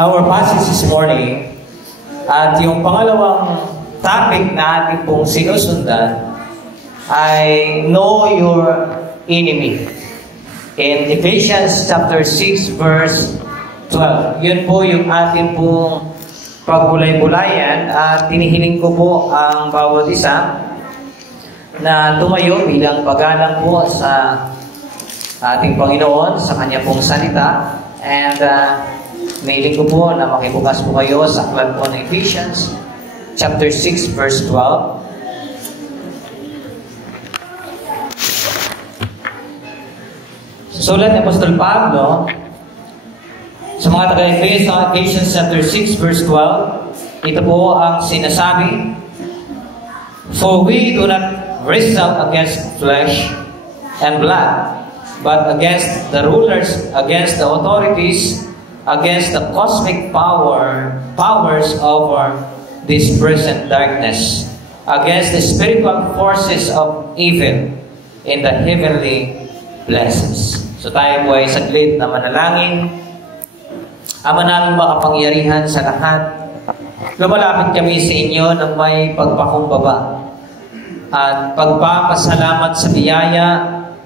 our passage this morning at yung pangalawang topic na ating pong sinusundan ay Know Your Enemy. In Ephesians chapter 6 verse 12. Yun po yung ating pong pagbulay-bulayan at tinihiling ko po ang bawat isa na tumayo bilang paggalang po sa ating Panginoon sa Kanya pong salita. And nailing ko po na makibukas po kayo sa aklat po ng Ephesians chapter 6 verse 12. Sulat ni Apostol Pablo sa mga taga-Ephesians chapter 6 verse 12, ito po ang sinasabi, For we do not wrestle against flesh and blood, but against the rulers, against the authorities, against the cosmic powers over this present darkness, against the spiritual forces of evil in the heavenly places. So tayo po ay saglit na manalangin. Ama namin makapangyarihan sa lahat, lumalapit kami sa inyo ng may pagpakumbaba at pagpapasalamat sa biyaya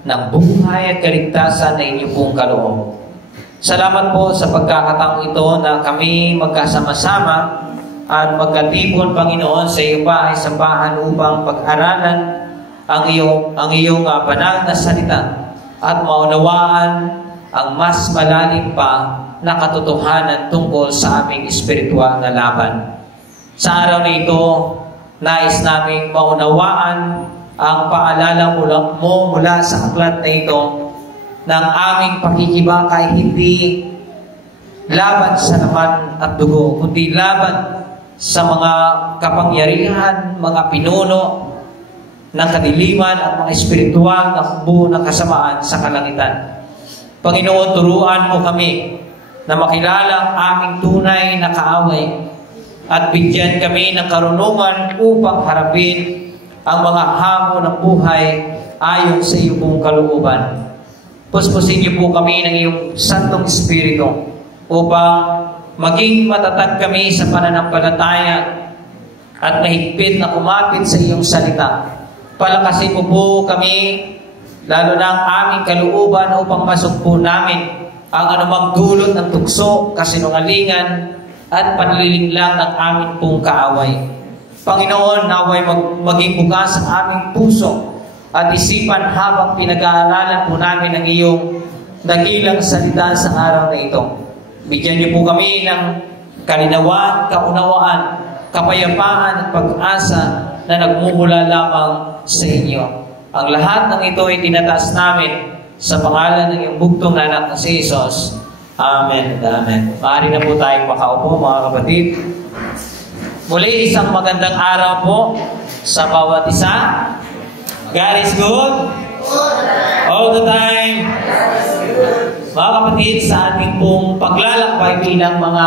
ng buhay at kaligtasan na inyo pong kaloob. Salamat po sa pagkakataong ito na kami magkasama-sama at magkatipon, Panginoon, sa iyo pa ay sambahan upang pag-aralan ang iyong banal na salita at maunawaan ang mas malalim pa na katotohanan tungkol sa aming espiritual na laban. Sa araw na ito, nais naming maunawaan ang paalala mo mula sa aklat na ito ng aming pakikibaka ay hindi laban sa laman at dugo, kundi laban sa mga kapangyarihan, mga pinuno ng kadiliman at mga espiritual na hukbo ng kasamaan sa kalangitan. Panginoon, turuan mo kami na makilala ang aming tunay na kaaway at bigyan kami ng karunungan upang harapin ang mga hamon ng buhay ayon sa iyong pong kalooban. Puspusin niyo po kami ng iyong Santong Espiritu upang maging matatag kami sa pananampalataya at mahigpit na kumapit sa iyong salita. Palakasin mo po kami, lalo na ang aming kalooban upang masugpo namin ang anumang dulot ng tukso, kasinungalingan at panlilinglang ng aming pong kaaway. Panginoon, naway maging bukas ang aming puso at isipan habang pinag-aaralan po namin ang iyong dakilang salita sa araw na ito. Bigyan niyo po kami ng kalinawan, kaunawaan, kapayapaan at pag-asa na nagmumula lamang sa inyo. Ang lahat ng ito ay tinataas namin sa pangalan ng iyong bugtong na anak na si Jesus. Amen and amen. Maaari na po tayong makaupo, mga kapatid. Muli, isang magandang araw po sa bawat isa. God is good all the time. Mga kapatid, sa ating pong paglalakbay bilang mga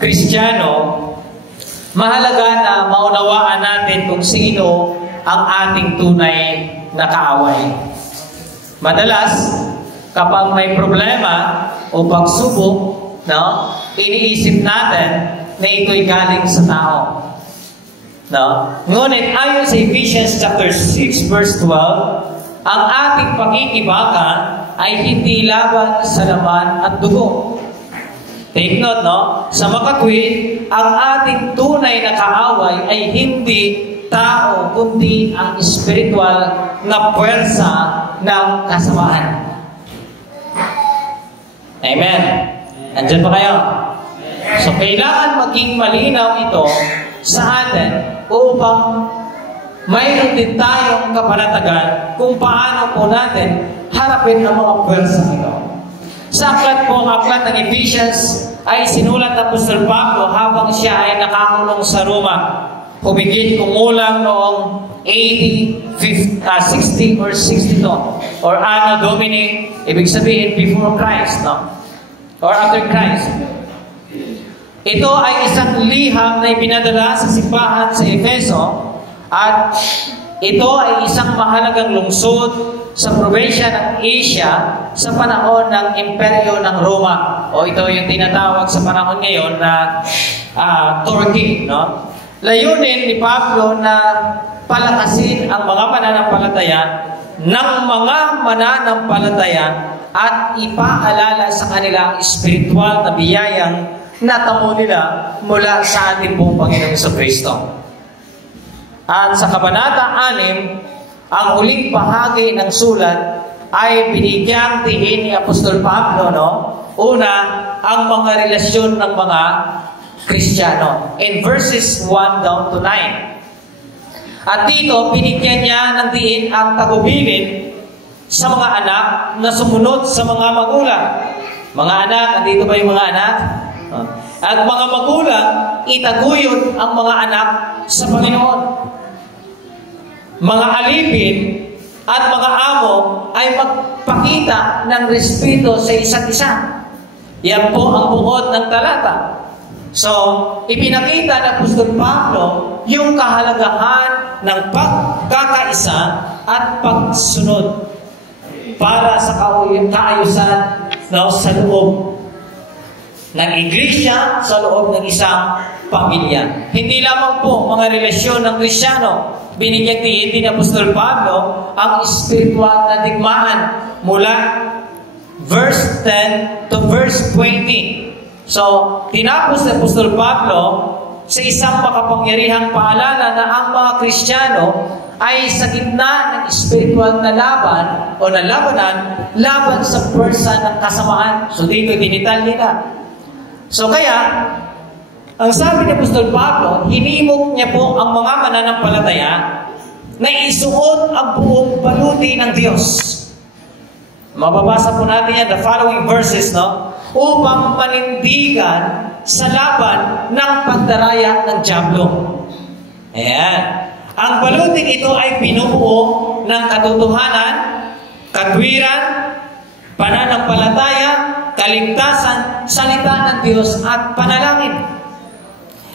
Kristiyano, mahalaga na maunawaan natin kung sino ang ating tunay na kaaway. Madalas, kapag may problema o pagsubok, iniisip natin na ito'y galing sa tao. Ngunit ayon sa Ephesians chapter 6 verse 12, ang ating pakikibaka ay hindi laban sa laman at dugo. Take note, sa makatwid, ang ating tunay na kaaway ay hindi tao, kundi ang espiritual na puwersa ng kasamaan. Amen. Andyan pa kayo? So, kailangan maging malinaw ito sa atin upang mayroon din tayong kapanatagan kung paano po natin harapin ang mga puwersa ito. Sa aklat po, ang aklat ng Ephesians ay sinulat ng Apostol Pablo habang siya ay nakakulong sa Roma. Humigit kumulang noong AD 60 or 62 or Anno Domini, ibig sabihin before Christ, or after Christ. Ito ay isang liham na ipinadala sa simbahan sa Efeso at Ito ay isang mahalagang lungsod sa probinsya ng Asia sa panahon ng Imperyo ng Roma. O ito yung tinatawag sa panahon ngayon na Turkey. No? Layunin ni Pablo na palakasin ang mga mananampalataya ng mga mananampalataya at ipaalala sa kanila ang espiritual na biyayang natamo nila mula sa ating pong Panginoong Kristo. At sa Kabanata 6, ang huling bahagi ng sulat ay binigyang tihin ni Apostol Pablo, no? Una, ang mga relasyon ng mga Kristiyano. In verses 1 down to 9. At dito, binigyan niya ng diin ang tagubilin sa mga anak na sumunod sa mga magulang. Mga anak, andito ba yung mga anak? At mga magulang, itaguyod ang mga anak sa Panginoon. Mga alipin at mga amo ay magpakita ng respeto sa isa't isa. Yan po ang buod ng talata. So, ipinakita ng Apostol Pablo yung kahalagahan ng pagkakaisa at pagsunod para sa kaayusan sa loob ng iglesia, sa loob ng isang pamilya. Hindi lamang po mga relasyon ng Kristiyano. Binigyan din ni Apostol Pablo ang espiritual na digmaan mula verse 10 to verse 20. So, tinapos ni Apostol Pablo sa isang makapangyarihang paalala na ang mga Kristiyano ay sa gitna ng espiritual na laban o na laban sa pwersa ng kasamaan. So, dito dinital nila. So, kaya, ang sabi ni Apostol Pablo, hinimok niya po ang mga mananampalataya na isuot ang buong baluti ng Diyos. Mababasa po natin yan, the following verses, no? Upang panindigan sa laban ng pagdaraya ng dyablo. Ayan. Ang baluting ito ay binubuo ng katotohanan, katwiran, pananampalataya, kaligtasan, salita ng Diyos at panalangin.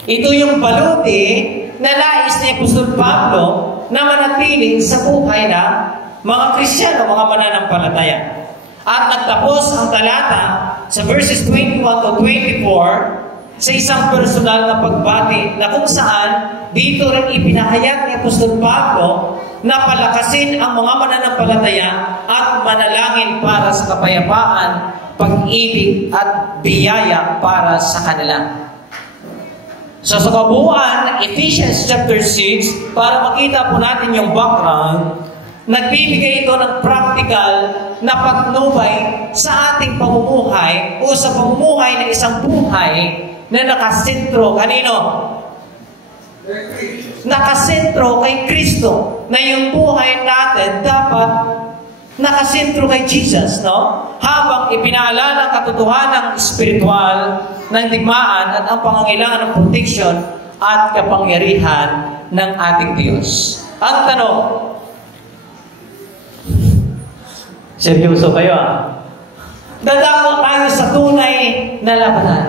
Ito yung baluti na nais ni Apostol Pablo na manatili sa buhay ng mga Kristiyano, mga mananampalataya. At nagtapos ang talata sa verses 21 to 24 sa isang personal na pagbati na kung saan dito rin ipinahayag ni Apostol Pablo na palakasin ang mga mananampalataya at manalangin para sa kapayapaan, pag-ibig at biyaya para sa kanila. So sa kabuuan, Ephesians chapter 6, para makita po natin yung background, nagbibigay ito ng practical na patnubay sa ating pamumuhay o sa pamumuhay ng isang buhay na nakasentro. Kanino? Nakasentro kay Kristo. Na yung buhay natin dapat nakasentro kay Jesus, no? Habang ipinaalala ang katotohanan ng spiritual, ng digmaan at ang pangangailangan ng protection at kapangyarihan ng ating Diyos. Ang tanong, seryoso kayo dadako tayo sa tunay na labanan.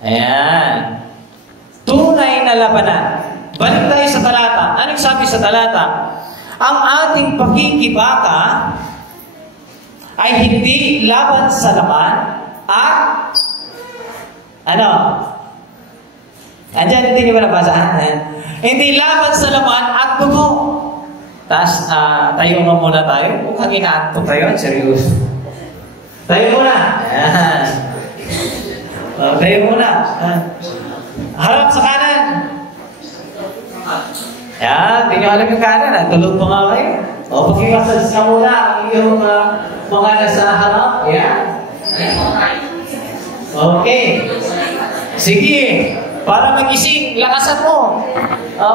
Ayan. Tunay na labanan. Balik tayo sa talata. Anong sabi sa talata? Ang ating pakikibaka ay hindi laban sa laman at ano? Andiyan, hindi ba nabasa? Hindi laban sa laman at dugo. Tapos, tayo nga muna tayo. Mukhang inaantok tayo. Seryoso. Tayo muna. Ayan. Tayo muna. Harap sa kanan. Yan, hindi nyo alam yung kanan. Tulog pa nga kayo. O, pag-iwasas ka muna ang iyong mga nasa harap. Yan. Okay. Sige. Para magising, lakasan mo.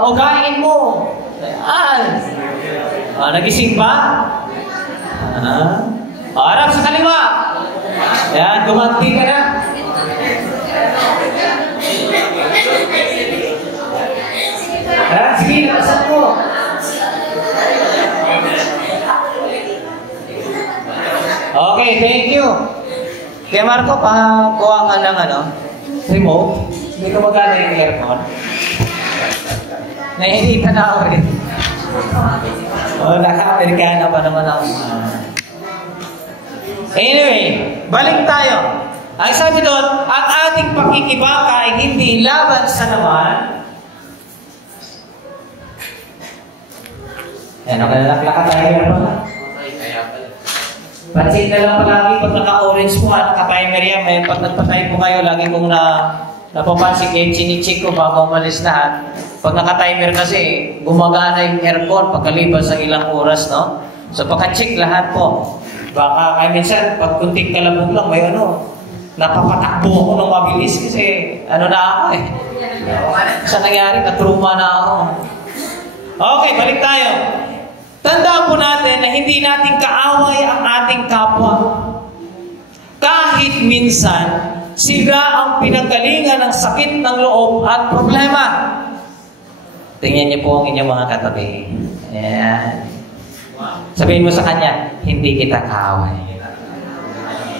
Ugain mo. Yan. Nagising ba? Harap sa kaliwa. Yan, gumanti ka na. Sige, lakasan mo. Okay, thank you. Kaya Marco, pakuha ka ng remote. Hindi ko magana yung aircon. Nahihita na ako rin. Naka-Amerikana pa naman ako. Anyway, balik tayo. Ang sabi doon, ang ating pakikibaka ay hindi laban sa laman. Nakalaka tayo pa. Pansin na lang palagi pag naka-orange po at naka-timer yan. May pag nagpatay po kayo, lagi kong napapansin kayo, chinichik ko bago umalis lahat. Pag naka-timer kasi, gumagana yung aircon pagkalipas ng ilang oras, no? So, pagka-check lahat po. Baka, minsan, pag kunting kalabog lang, may napapatakbo ako ng mabilis kasi, na ako eh. Sa nangyari, natruma na ako. Okay, balik tayo. Tandaan po natin na hindi natin kaaway ang ating kapwa. Kahit minsan, sila ang pinanggalingan ng sakit ng loob at problema. Tingnan niyo po ang inyong mga katabi. Ayan. Sabihin mo sa kanya, hindi kita kaaway.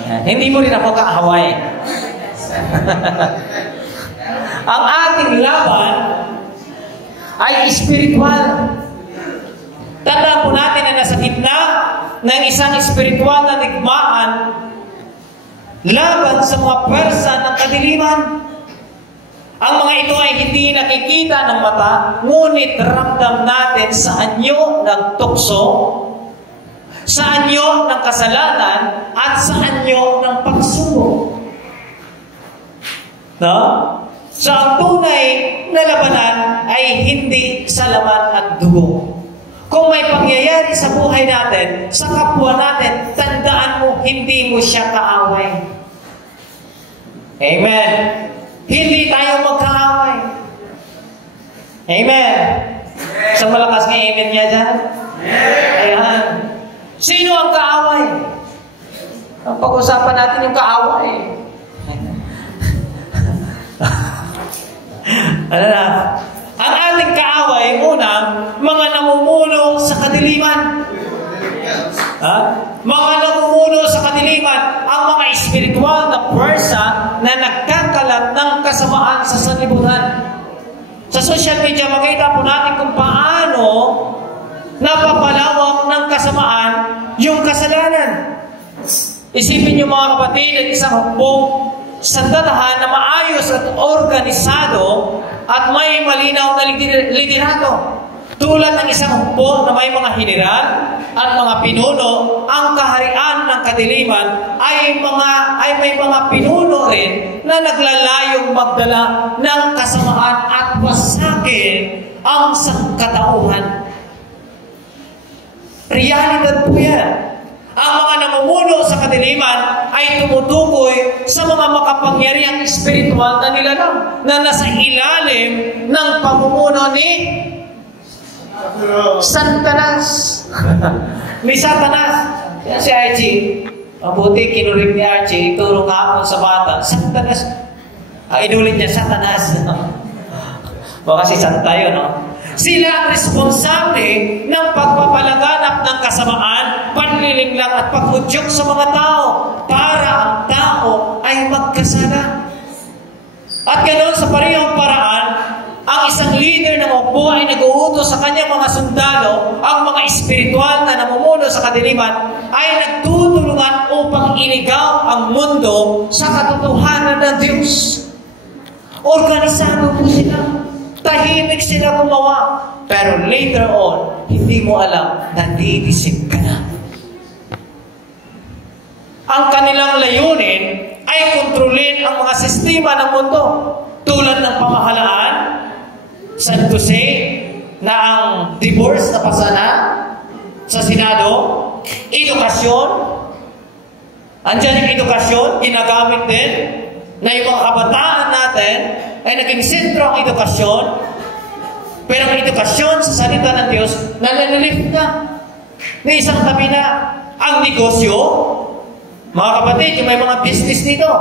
Ayan. Hindi mo rin ako kaaway. Ang ating laban ay spiritual. Tandaan po natin na nasa gitna ng isang spiritual na digmaan laban sa mga pwersa ng kadiliman. Ang mga ito ay hindi nakikita ng mata, ngunit ramdam natin sa anyo ng tukso, sa anyo ng kasalanan, at sa anyo ng pagsubok. No? So ang tunay na labanan ay hindi sa laman at dugo. Kung may pangyayari sa buhay natin, sa kapwa natin, tandaan mo, hindi mo siya kaaway. Amen. Hindi tayo magkaaway. Amen. Sa malakas ng amen niya dyan? Ayan. Sino ang kaaway? Ang pag-usapan natin yung kaaway. Ano na? Ang ating kaaway, unang, mga namumuno sa kadiliman. Mga namumuno sa kadiliman, ang mga espiritual na pwersa na nagkakalat ng kasamaan sa sanlibutan. Sa social media, makita po natin kung paano napapalawak ng kasamaan yung kasalanan. Isipin niyo mga kapatid, ang isang hukbong sandatahan na maayos at organisado at may malinaw na liderato. Tulad ng isang hukbo na may mga general at mga pinuno, ang kaharian ng kadiliman ay may mga pinuno rin na naglalayong magdala ng kasamaan at wasakin ang sangkatauhan. Realidad po yan. Ang mga namumuno sa kadiliman ay tumutukoy sa mga makapangyarihang espiritual na nilalang na nasa ilalim ng pamumuno ni Satanas. Ni Satanas. Kaya si Archie, mabuti kinulit ni Archie, ituro kahapon sa bata, Satanas. Inulit niya, Satanas. Baka si Santa yun, no? Sila ang responsable ng pagpapalaganap ng kasamaan, panlilinglang at paghudyok sa mga tao para ang tao ay magkasala. At ganoon sa parehong paraan, ang isang leader ng hukbo ay nag-uutos sa kanyang mga sundalo, ang mga espiritual na namumuno sa kadiliman ay nagtutulungan upang iligaw ang mundo sa katotohanan ng Diyos. Organisado po sila. Tahimik sila gumawa. Pero later on, hindi mo alam, nandidisip ka na. Ang kanilang layunin ay kontrolin ang mga sistema ng mundo. Tulad ng pamahalaan, sad to say, na ang divorce na pasana sa Senado, edukasyon, andyan yung edukasyon, ginagamit din, na yung mga kabataan natin ay naging sentro ang edukasyon, pero ang edukasyon sa salita ng Diyos nalalilift na. May isang tabi na ang negosyo, mga kapatid, yung may mga business nito,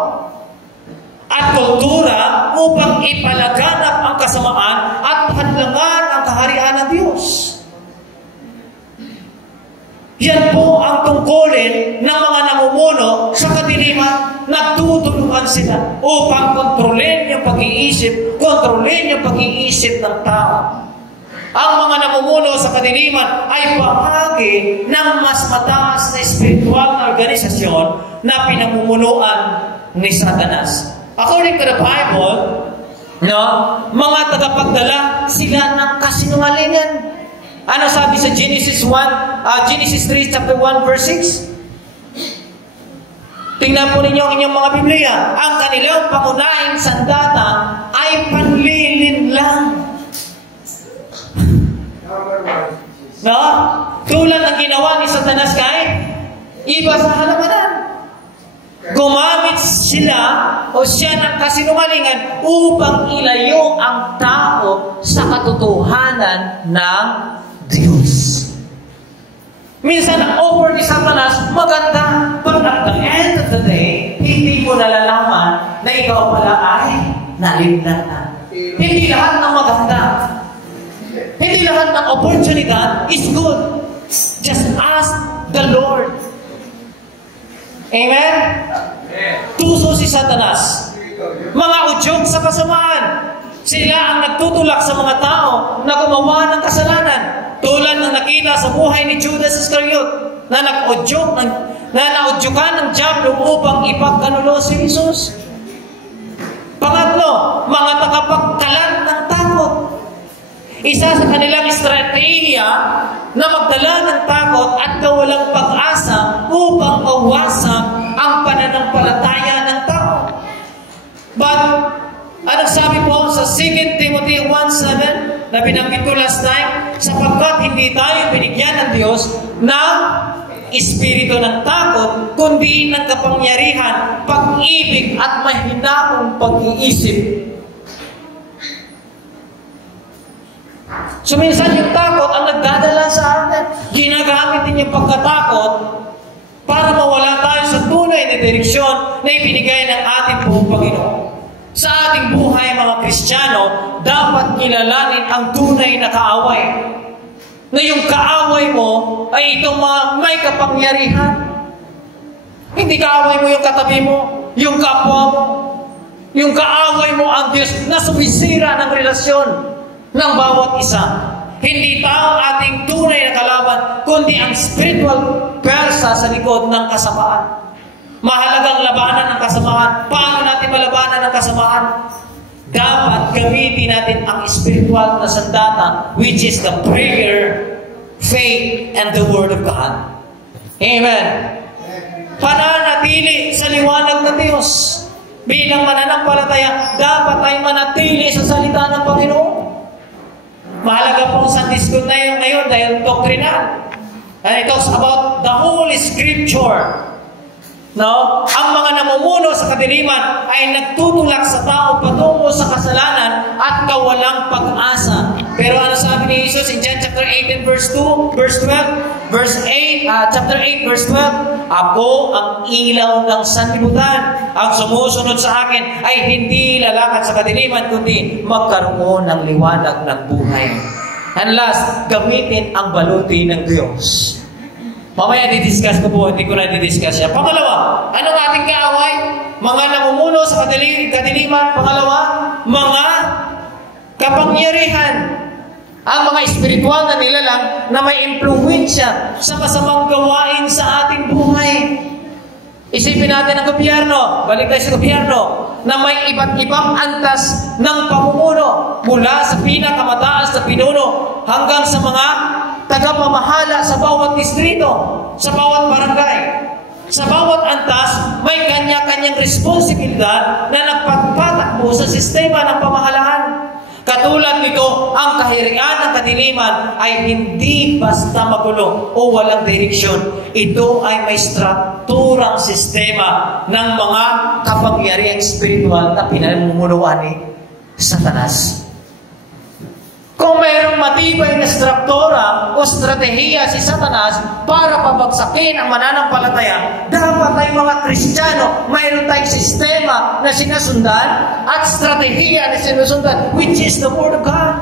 at kultura upang ipalaganap ang kasamaan at hadlangan ang kaharian ng Diyos. Yan po ang tungkulin ng mga namumuno sa kadiliman. Nagtutulungan sila upang kontrolin yung pag-iisip ng tao. Ang mga namumuno sa kadiliman ay bahagi ng mas mataas na spiritual na organisasyon na pinamumunuan ni Satanas. According to the Bible, no, mga tagapagdala sila ng kasinungalingan. Ano sabi sa Genesis 3 chapter 1 verse 6? Tingnan po ninyo ang inyong mga Biblia. Ang kanilang pangunahing sandata ay panlilin lang. No? Tulad ng ginawa ni Satanas kay iba sa halamanan. Gumamit sila o siya ng kasinungalingan upang ilayo ang tao sa katotohanan ng Diyos. Minsan ang offer ni Satanas maganda, but at the end of the day, hindi mo nalalaman na ikaw pala ay nalimlan na. Hindi lahat ng maganda, hindi lahat ng oportunidad is good. Just ask the Lord. Amen? Tuso si Satanas. Mga udyok sa kasamaan. Sila ang nagtutulak sa mga tao na gumawa ng kasalanan. Tulad ng nakita sa buhay ni Judas Iscariot na naudyukan ng diablo upang ipagkanulo si Jesus. Pangatlo, mga tagapagkalat ng takot. Isa sa kanilang estratehiya na magdala ng takot at kawalang pag-asa upang mawasak ang pananampalataya ng tao. But, anong sabi po sa 2 Timothy 1:7 na binanggit ko last time, sapagkat hindi tayo binigyan ng Diyos ng espiritu ng takot, kundi ng kapangyarihan, pag-ibig at mahinahong pag-iisip. So minsan yung takot ang nagdadala sa atin. Ginagamit din yung pagkatakot para mawala tayo sa tunay na direksyon na ibinigay ng ating buong Panginoon. Sa ating buhay mga Kristiyano, dapat kilalanin ang tunay na kaaway. Na yung kaaway mo ay itong mga may kapangyarihan. Hindi kaaway mo yung katabi mo, yung kapwa mo. Yung kaaway mo ang Diyos na sumisira ng relasyon ng bawat isa. Hindi tao ating tunay na kalaban, kundi ang spiritual persa sa likod ng kasamaan. Mahalagang labanan ng kasamaan. Paano natin malabanan ng kasamaan? Dapat gamitin natin ang spiritual na sandata, which is the prayer, faith, and the Word of God. Amen. Pananatili sa liwanag ng Diyos. Bilang mananampalataya, dapat ay manatili sa salita ng Panginoon. Mahalaga pong Sunday school na yun ngayon dahil doctrinal. And it talks about the Holy Scripture. No? Ang mga namumuno sa kadiliman ay nagtutulak sa tao patungo sa kasalanan at kawalang pag-asa. Pero ano sabi ni Jesus in John chapter 18 verse 2, verse 12, verse 8, chapter 8 verse 12, ako ang ilaw ng sanlibutan. Ang sumusunod sa akin ay hindi lalakad sa kadiliman kundi magkaroon ng liwanag ng buhay. And last, gamitin ang baluti ng Diyos. Mamaya didiscuss ko po, hindi ko na didiscuss yan. Pangalawa, anong ating kaaway? Mga namumuno sa kadiliman. Pangalawa, mga kapangyarihan. Ang mga espiritual na nilalang na may impluwensya sa masamang gawain sa ating buhay. Isipin natin ang gobyerno, balik tayo sa gobyerno, na may iba't ibang antas ng pamumuno mula sa pinakamataas na pinuno hanggang sa mga tagapamahala sa bawat distrito, sa bawat barangay. Sa bawat antas, may kanya-kanyang responsibilidad na nagpapatakbo sa sistema ng pamahalaan. Katulad nito, ang kahirian ng kadiliman ay hindi basta magulo o walang direksyon. Ito ay may strukturang sistema ng mga kapangyarihang spiritual na pinamumunuan ni Satanas. Kung mayroong matibay na struktura o strategiya si Satanas para pabagsakin ang mananampalataya, dapat ay mga Kristiyano, mayroon tayong sistema na sinusundan at strategiya na sinusundan, which is the Word of God.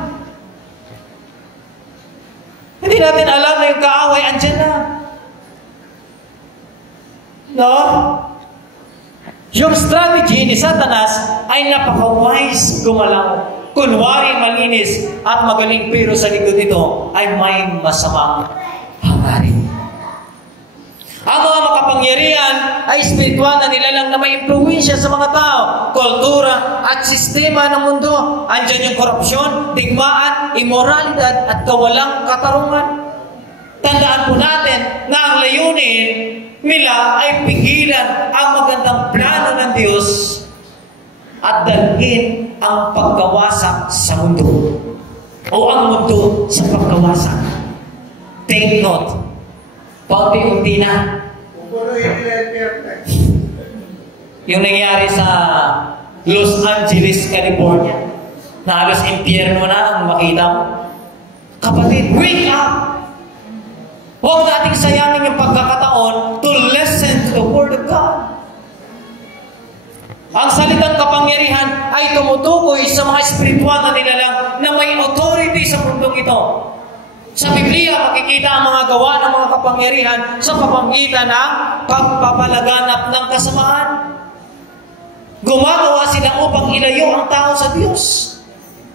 Hindi natin alam na yung kaaway andyan na. No? Yung strategy ni Satanas ay napaka-wise gumalaw. kunwari malinis at magaling, pero sa likod nito ay may masamang hangarin. Ang mga makapangyarihan ay spiritual na nilalang na may impluwensya sa mga tao, kultura at sistema ng mundo. Andiyan yung korupsyon, digmaan, imoralidad at kawalang katarungan. Tandaan po natin na ang layunin nila ay pigilan ang magandang plano ng Diyos at dalhin ang pagkawasak sa mundo o ang mundo sa pagkawasak. Take note. Paunti-unti na. Yung nangyari sa Los Angeles, California, na halos impyerno na ang makita mo. Kapatid, wake up! Huwag nating sayangin yung pagkakataon to listen to the Word of God. Ang salitang kapangyarihan ay tumutukoy sa mga espiritual na nilalang na may authority sa mundong ito. Sa Biblia, makikita ang mga gawa ng mga kapangyarihan sa pamamagitan ng pagpapalaganap ng kasamaan. Gumagawa sila upang ilayo ang tao sa Diyos.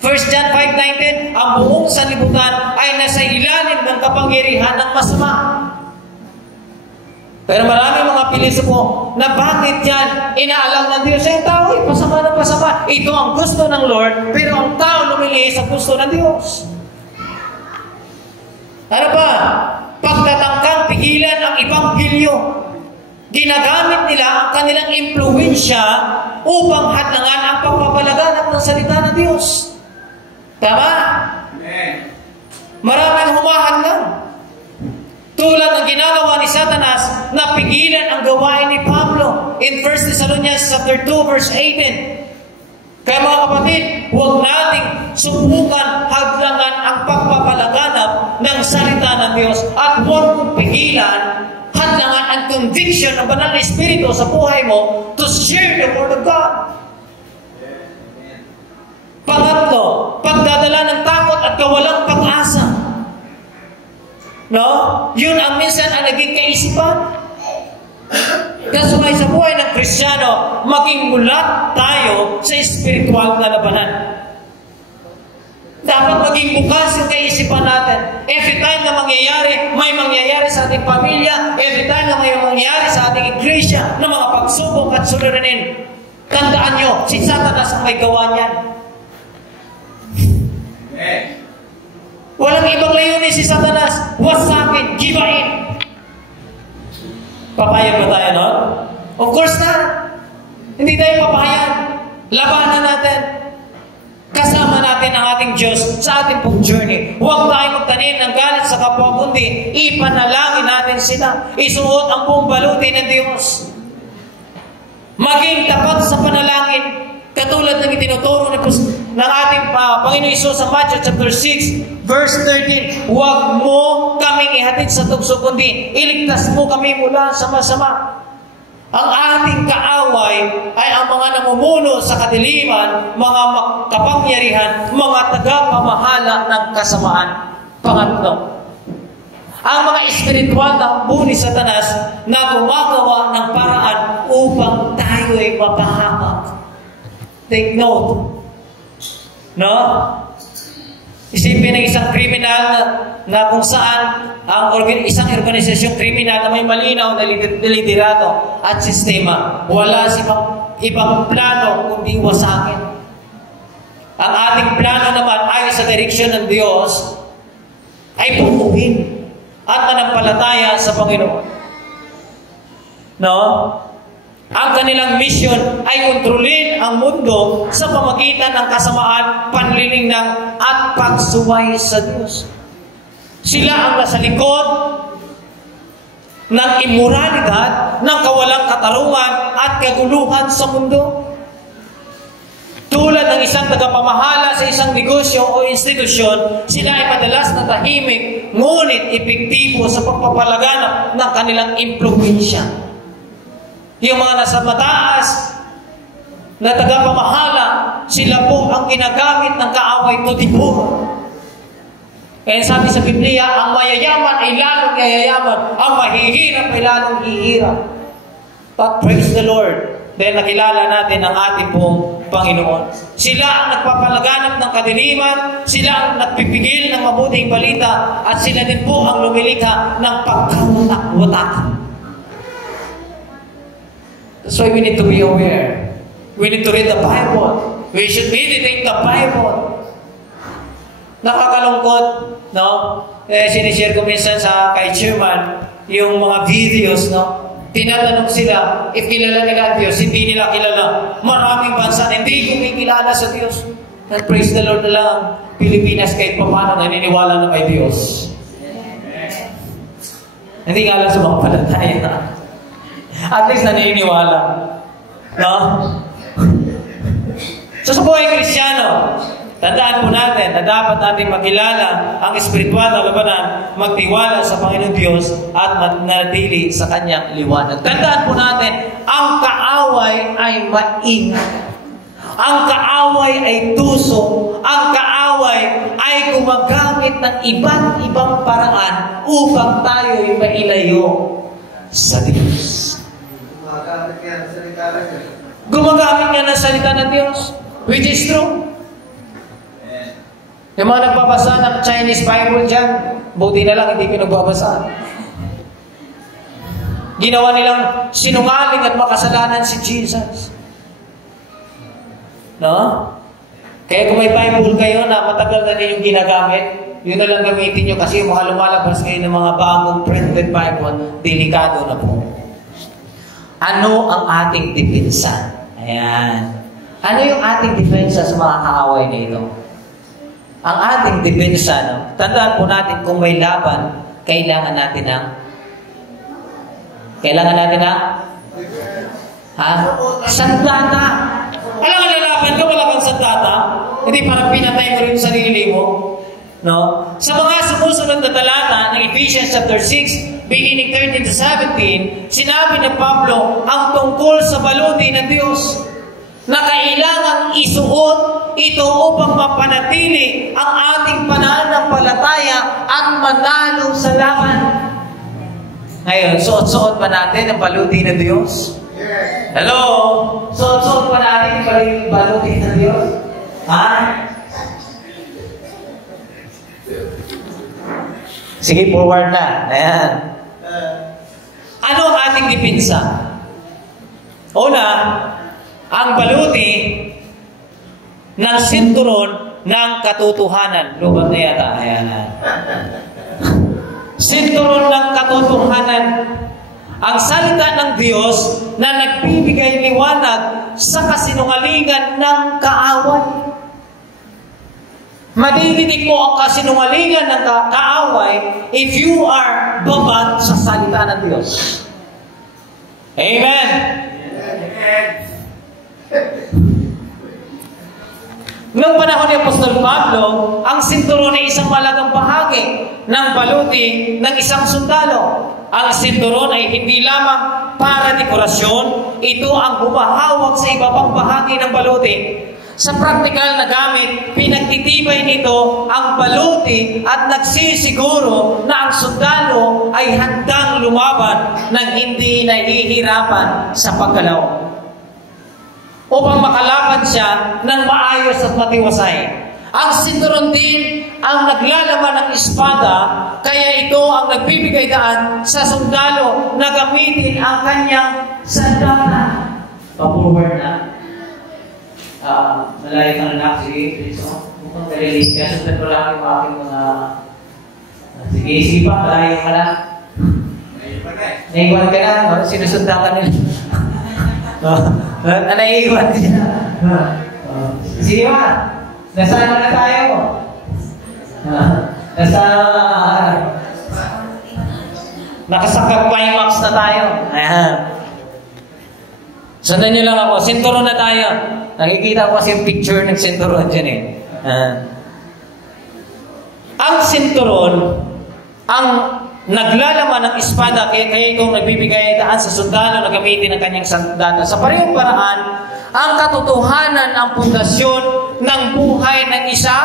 1 John 5:19, ang buong sanlibutan ay nasa ilalim ng kapangyarihan ng masama. Pero marami mga pilosopo na bakit yan inaalam ng Diyos? Ang tao ay pasama na pasama. Ito ang gusto ng Lord, pero ang tao lumili sa gusto ng Diyos. Ano ba? Pagtatangkang pigilan ang Ebanghelyo. Ginagamit nila ang kanilang impluwensya upang hadlangan ang pagpapalaganap ng salita ng Diyos. Tama? Maraming humahadlang. Tulad ng ginagawa ni Satanas na pigilan ang gawain ni Pablo in 1 Thessalonians chapter 2 verse 18. Kaya mga kapatid, huwag nating subukan hadlangan ang pagpapalaganap ng salita ng Diyos at huwag mong pigilan, hadlangan ang conviction ng banal na Espiritu sa buhay mo to share the Word of God. Pangatlo, pagdadala ng takot at kawalang pag-asa. No? Yun ang minsan ang naging kaisipan. Kasabay sa buhay ng Kristiyano, maging mulat tayo sa espiritual na labanan. Dapat maging bukas yung kaisipan natin. Every time na may mangyayari sa ating pamilya, every time na may mangyayari sa ating iglesia, ng mga pagsubok at suliranin, tandaan nyo, si Satanas ang may gawa niyan. Walang ibang layunin si Satanas, wasapin, gibain. Papayag ba tayo, no? Of course na. Hindi tayo papayag. Labanan natin. Kasama natin ang ating Diyos sa ating pong journey. Huwag tayo magtanim ng galit sa kapwa, kundi ipanalangin natin sila. Isuot ang buong baluti ng Diyos. Maging tapat sa panalangin. Katulad ng itinuturo ng ating Panginoon Isus sa Matthew chapter 6, verse 13. Huwag mo kaming ihatid sa tukso, kundi iligtas mo kami mula sa masama. Ang ating kaaway ay ang mga namumuno sa kadiliman, mga kapangyarihan, mga tagapamahala ng kasamaan. Pangatlo, ang mga espiritual na hukbo ni Satanas na gumagawa ng paraan upang tayo ay mapahamak. Take note. No? Isipin ng isang kriminal na kung saan ang isang organisasyong kriminal na may malinaw na liderato at sistema. Wala ibang plano kundi wasakin. Ang ating plano naman ayon sa direksyon ng Diyos ay bubuhin at manampalataya sa Panginoon. No? Ang kanilang mission ay kontrolin ang mundo sa pamagitan ng kasamaan, panlilinlang at pagsuway sa Diyos. Sila ang nasa likod ng immoralidad, ng kawalang katarungan at kaguluhan sa mundo. Tulad ng isang tagapamahala sa isang negosyo o institusyon, sila ay madalas na tahimik, ngunit epektibo sa pagpapalaganap ng kanilang impluwensya. Yung mga nasa mataas na tagapamahala, sila po ang ginagamit ng kaaway to devour. Kaya sabi sa Biblia, ang mayayaman ay lalong yayayaman, ang mahihirap ay lalong hihirap. But praise the Lord, dahil nakilala natin ang ating pong Panginoon. Sila ang nagpapalaganap ng kadiliman, sila ang nagpipigil ng mabuting balita, at sila din po ang lumilikha ng pagkawatak-watak. That's why we need to be aware. We need to read the Bible. We should meditate the Bible. Nakakalungkot, no? Sinishare ko minsan kay Chairman yung mga videos, no? Tinatanong sila, if kilala nila ang Diyos, hindi nila kilala. Maraming bansa hindi kumikilala sa Diyos. And praise the Lord na lang, Pilipinas kahit pa paano naniniwala na may Diyos. Hindi nga lang sumampalataya. At least naniniwala. No? So sa buhay Kristiyano, tandaan po natin na dapat natin makilala ang espiritual na labanan, magtiwala sa Panginoon Diyos at manatili sa Kanyang liwanag. Tandaan po natin, ang kaaway ay maingat. Ang kaaway ay tuso. Ang kaaway ay gumagamit ng iba't ibang paraan upang tayo'y mailayo sa Diyos. Gumagamit nga ng salita ng Diyos, which is true. Yung mga nagbabasa ng Chinese Bible dyan, buti na lang hindi ko nagbabasa. Ginawa nilang sinungaling at makasalanan si Jesus. No? Kaya kung may Bible kayo na matagal na ninyong ginagamit, yun na lang gamitin nyo kasi yung mga lumalabas ngayon ng mga bagong printed Bible, delikado na po. Ano ang ating depensa? Ayan. Ano yung ating depensa sa mga kaaway na ito? Ang ating depensa, no? Tandaan po natin kung may laban, kailangan natin ng sandata. Alam nga lalaban ka, wala kang sandata. Hindi parang pinatay mo rin yung sarili mo. No? Sa mga sumusunod na talata ng Ephesians chapter 6, beginning 13 to 17, sinabi ng Pablo ang tungkol sa baluti ng Diyos na kailangang isuot ito upang mapanatili ang ating pananampalataya at manalo sa laban. Ngayon, suot-suot pa natin ang baluti ng Diyos? Hello? Suot-suot pa natin ang baluti ng Diyos? Ha? Sige, forward na. Ayan. Ano ang ating depensa? Una, ang baluti ng sinturon ng katotohanan. Lubag na yata. Ayan. Sinturon ng katotohanan. Ang salita ng Diyos na nagbibigay liwanag sa kasinungalingan ng kaaway. Madidinig mo ang kasinungalingan ng kaaway if you are babad sa salita ng Diyos. Amen? Noong panahon ni Apostol Pablo, ang sinturon ay isang malagang bahagi ng baluti ng isang sundalo. Ang sinturon ay hindi lamang para dekorasyon, ito ang humahawak sa iba pang bahagi ng baluti. Sa praktikal na gamit, pinagtitibay nito ang baluti at nagsisiguro na ang sundalo ay handang lumaban nang hindi nahihirapan sa paggalaw. Upang makalaban siya ng maayos at matiwasay. Ang sinturon din ang naglalaman ng espada, kaya ito ang nagbibigay daan sa sundalo na gamitin ang kanyang sandata. Pa-forward na. Malayo ka na lang. Sige, mukhang kalilig. Kaya sundan ko lang yung aking mga... Sige, isipan. Malayo ka na. Naiwan ka na. Sinusundan ka nila. Naiwan siya. Sige ba? Nasaan na tayo? Nakasakag climax na tayo. Ayan. Sundan nyo lang ako. Sinturon na tayo. Nakikita ko kasi yung picture ng sinturon dyan eh. Ang sinturon, ang naglalaman ng espada, kaya ikaw nagbibigay daan sa sundalo na gamitin ang kanyang sandata. Sa parehong paraan, ang katotohanan ang pundasyon ng buhay ng isa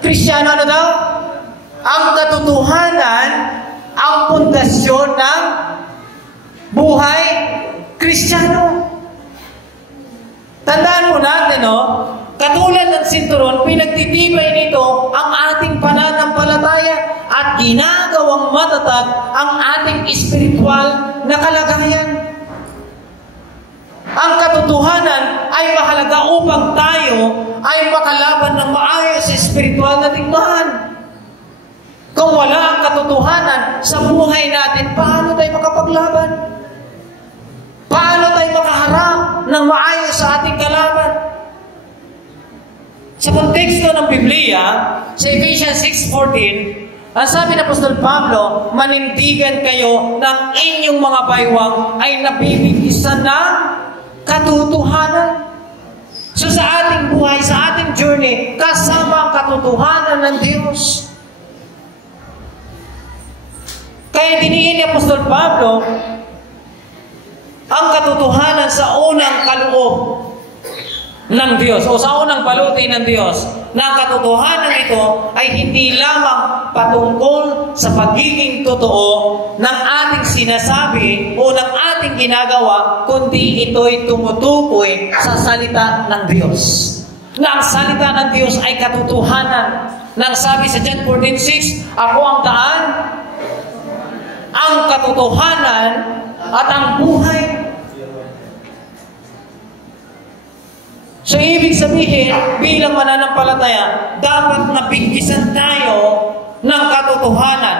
Kristiyano. Ano daw? Ang katotohanan ang pundasyon ng buhay Kristiyano. Tandaan po natin, katulad ng sinturon, pinagtitibay nito ang ating pananampalataya at ginagawang matatag ang ating espiritual na kalagayan. Ang katotohanan ay mahalaga upang tayo ay makalaban ng maayos sa espiritual na digmaan. Kung wala ang katotohanan sa buhay natin, paano tayo makapaglaban? Paano tayo makaharap ng maayos sa ating kalaban? Sa konteksto ng Biblia, sa Ephesians 6:14, ang sabi ng Apostol Pablo, manindigan kayo ng inyong mga baywang ay nabibigisan ng katotohanan. So sa ating buhay, sa ating journey, kasama ang katotohanan ng Diyos. Kaya diniin ni Apostol Pablo ang katotohanan sa unang kaloob ng Diyos o sa unang baluti ng Diyos na ang katotohanan ito ay hindi lamang patungkol sa pagiging totoo ng ating sinasabi o ng ating ginagawa, kundi ito'y tumutukoy sa salita ng Diyos. Na ang salita ng Diyos ay katotohanan. Nang sabi sa John 14:6, ako ang daan, ang katotohanan at ang buhay. So, ibig sabihin, bilang mananampalataya, dapat nabigkisan tayo ng katotohanan.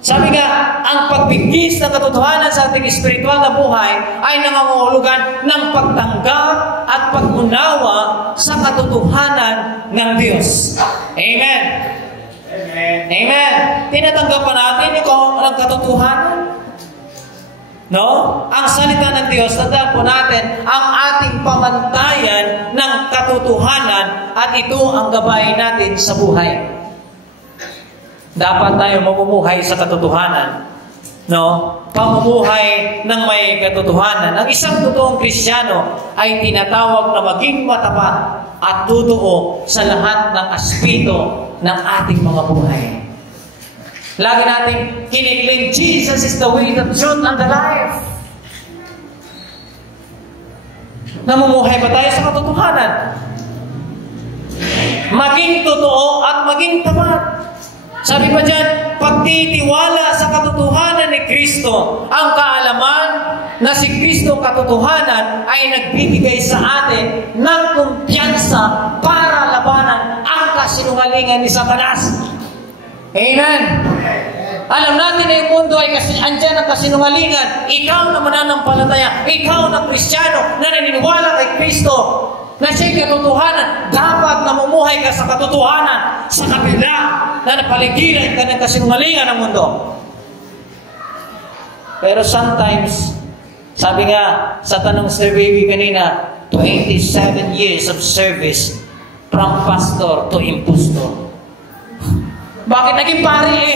Sabi nga, ang pagbigkis ng katotohanan sa ating espiritual na buhay ay nangangahulugan ng pagtanggap at pag-unawa sa katotohanan ng Diyos. Amen. Amen. Amen. Tinatanggap pa natin ang katotohanan. No? Ang salita ng Diyos, tandaan po natin ang ating pamantayan ng katotohanan at ito ang gabay natin sa buhay. Dapat tayo mamumuhay sa katotohanan. No? Pamumuhay ng may katotohanan. Ang isang totoong Kristiyano ay tinatawag na maging matapat at totoo sa lahat ng aspeto ng ating mga buhay. Lagi natin kiniklaim, Jesus is the way, the truth, and the life. Namumuhay ba tayo sa katotohanan? Maging totoo at maging tapat. Sabi pa dyan, pagtitiwala sa katotohanan ni Kristo, ang kaalaman na si Kristo katotohanan ay nagbibigay sa atin ng kumpiyansa para labanan ang kasinungalingan ni Satanas. Amen. Alam natin na yung mundo ay andyan ang kasinungalingan. Ikaw na mananampalataya, ikaw na Kristiyano na naniniwala kay Kristo, na siya'y katotohanan, dapat namumuhay ka sa katotohanan sa kabila na napaligiran ka ng kasinungalingan ng mundo. Pero sometimes, sabi nga sa tanong Sir Baby kanina, 27 years of service from pastor to impostor. Bakit naging pari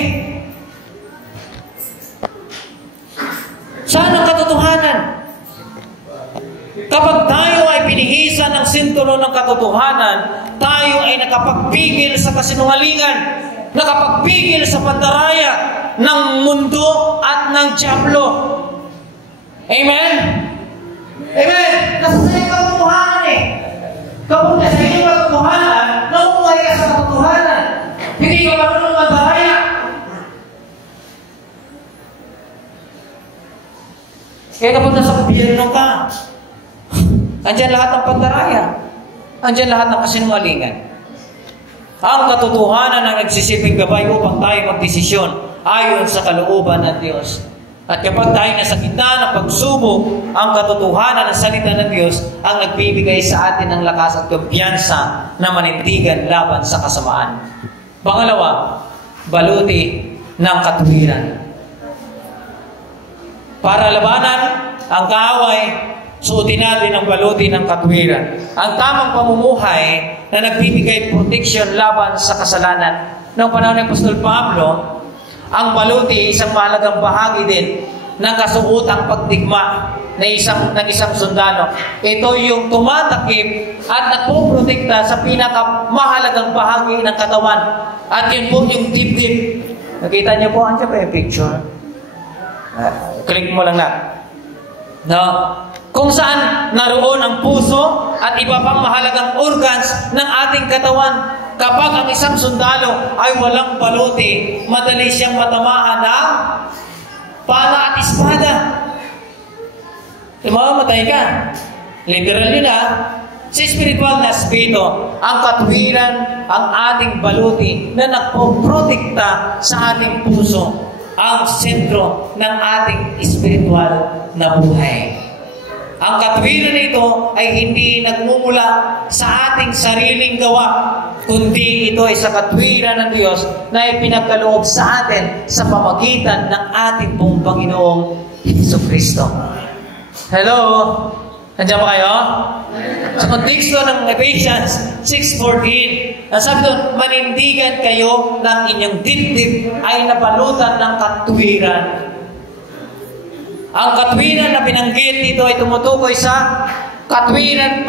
Saan ang katotohanan? Kapag tayo ay pinihisan ng sinturon ng katotohanan, tayo ay nakapagpigil sa kasinungalingan, nakapagpigil sa pandaraya ng mundo at ng dyablo. Amen? Amen? Nasa sa'yo katotohanan Kapag nasa iyo katotohanan, naumuhay ka sa katotohanan. Hindi ka marunong mandaraya. Kaya kapag nasa gobyerno ka, andyan lahat ng pandaraya. Andyan lahat ng kasinungalingan. Ang katotohanan ang nagsisiping gabay upang tayo magdesisyon ayon sa kalooban ng Diyos. At kapag tayo nasa gitna ng pagsubok, ang katotohanan ng salita ng Diyos ang nagbibigay sa atin ng lakas at kumpiyansa na manindigan laban sa kasamaan. Pangalawa, baluti ng katuwiran. Para labanan ang kaaway, suotin natin ang baluti ng katuwiran. Ang tamang pamumuhay na nagbibigay protection laban sa kasalanan. Noong panahon ng Apostol Pablo, ang baluti isang mahalagang bahagi din ng kasuotang pagdigma ng isang sundalo. Ito yung tumatakip at nagpoprotekta sa pinakamahalagang bahagi ng katawan. At yun po yung dibdib. Nakita niyo po, andyan pa yung picture? Click mo lang na. No? Kung saan naroon ang puso at iba pang mahalagang organs ng ating katawan. Kapag ang isang sundalo ay walang baluti, madali siyang matamaan ng pala at espada. Mamamatay ka. Literally na, sa spiritual na spirito, ang katwiran, ang ating baluti na nagpoprotekta sa ating puso, ang sentro ng ating spiritual na buhay. Ang katwiran nito ay hindi nagmumula sa ating sariling gawa, kundi ito ay sa katwiran ng Diyos na ipinagkaloob sa atin sa pamagitan ng ating pong Panginoong Jesucristo. Hello? Nandiyan ba kayo? Sa konteksto ng Ephesians 6:14, sabi doon, manindigan kayo ng inyong dibdib ay nabalutan ng katwiran. Ang katwiran na binanggit dito ay tumutukoy sa katwiran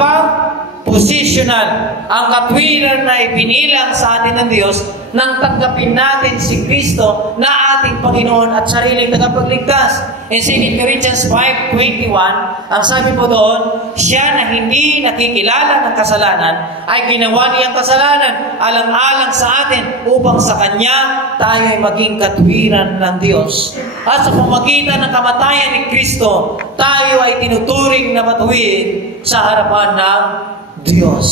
positional. Ang katwiran na ibinilang sa atin ng Diyos nang tanggapin natin si Kristo na ating Panginoon at sariling tagapagligtas. In 2 Corinthians 5:21, ang sabi po doon, siya na hindi nakikilala ng kasalanan ay ginawa niyang kasalanan alang-alang sa atin upang sa Kanya tayo ay maging katwiran ng Diyos. At sa pamagitan ng kamatayan ni Kristo, tayo ay tinuturing na matuwid sa harapan ng Diyos.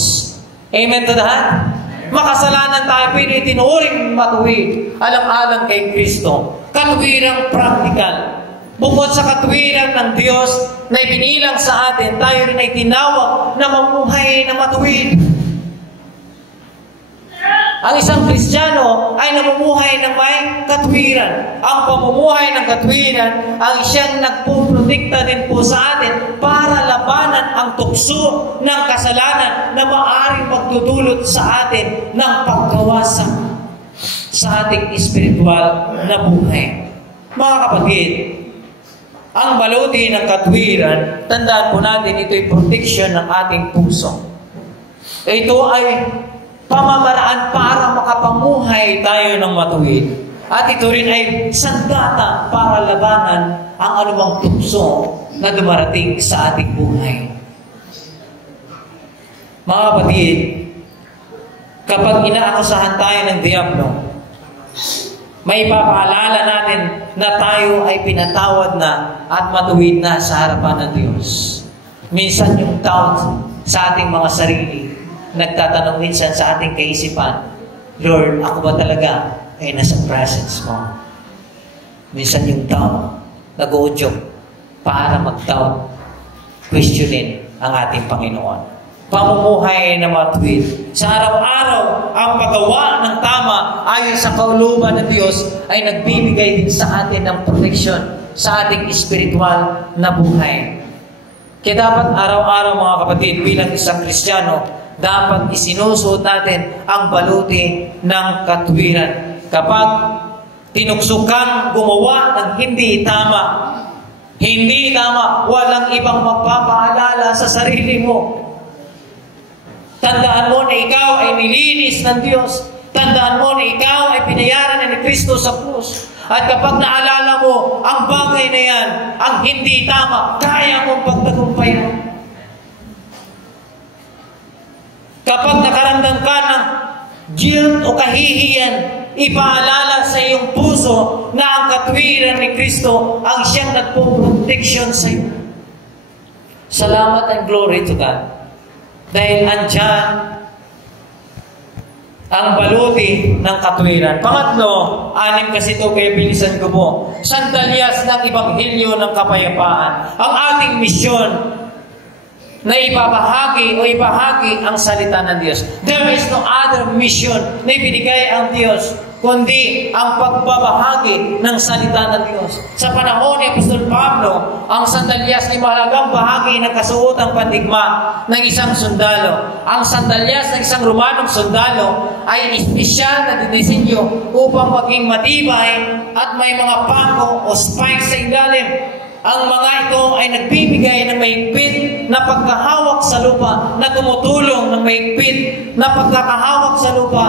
Amen to that? Makasalanan tayo, pero itinuring matuwid alang-alang kay Kristo. Katwirang practical. Bukod sa katwiran ng Diyos na ibinilang sa atin, tayo rin ay tinawag na mamuhay na matuwid. Ang isang Kristiyano ay namumuhay ng may katwiran. Ang pamumuhay ng katwiran ang siyang nagpuprotekta din po sa atin para labanan ang tukso ng kasalanan na maaaring magdudulot sa atin ng pagkawasak sa ating espiritual na buhay. Mga kapatid, ang baluti ng katwiran, tandaan po natin, ito'y protection ng ating puso. Ito ay pamamaraan para makapamuhay tayo ng matuwid. At ito rin ay sandata para labanan ang anumang tukso na dumarating sa ating buhay. Mga kapatid, kapag inaakusahan tayo ng Diablo, may papaalala natin na tayo ay pinatawad na at matuwid na sa harapan ng Diyos. Minsan yung doubt sa ating mga sarili, nagtatanong minsan sa ating kaisipan, Lord, ako ba talaga ay nasa presence mo? Minsan yung doubt, nag-uudyok para mag-doubt, questionin ang ating Panginoon. Pamumuhay na matuwid. Sa araw-araw, ang paggawa ng tama ayon sa kauluban ng Diyos ay nagbibigay din sa atin ng protection sa ating espiritual na buhay. Kaya dapat araw-araw, mga kapatid, bilang isang Kristiyano, dapat isinusuot natin ang baluti ng katwiran. Kapag tinuksukang gumawa ng hindi tama, walang ibang magpapaalala sa sarili mo. Tandaan mo na ikaw ay nilinis ng Diyos. Tandaan mo na ikaw ay pinayaran na ni Kristo sa krus. At kapag naalala mo ang bagay na yan, ang hindi tama, kaya mong pagtagumpayan. Kapag nakaramdam ka ng guilt o kahihiyan, ipaalala sa iyong puso na ang katwiran ni Kristo ang siyang nagpo-protection sa iyo. Salamat and glory to God. Dahil andyan ang baluti ng katwiran. Pangatlo, 6 kasi ito, kaya bilisan ko po. Sandalyas ng Ebanghelyo ng Kapayapaan. Ang ating misyon na ibahagi ang salita ng Diyos. There is no other mission na ibinigay ang Diyos kundi ang pagbabahagi ng salita ng Diyos. Sa panahon ni Apostol Pablo, ang sandalyas ay mahalagang bahagi ng kasuotang pandigma ng isang sundalo. Ang sandalyas ng isang Romanong sundalo ay espesyal na dinesenyo upang maging matibay at may mga pako o spikes sa ilalim. Ang mga ito ay nagbibigay ng mahigpit na pagkahawak sa lupa, na tumutulong ng mahigpit na pagkakahawak sa lupa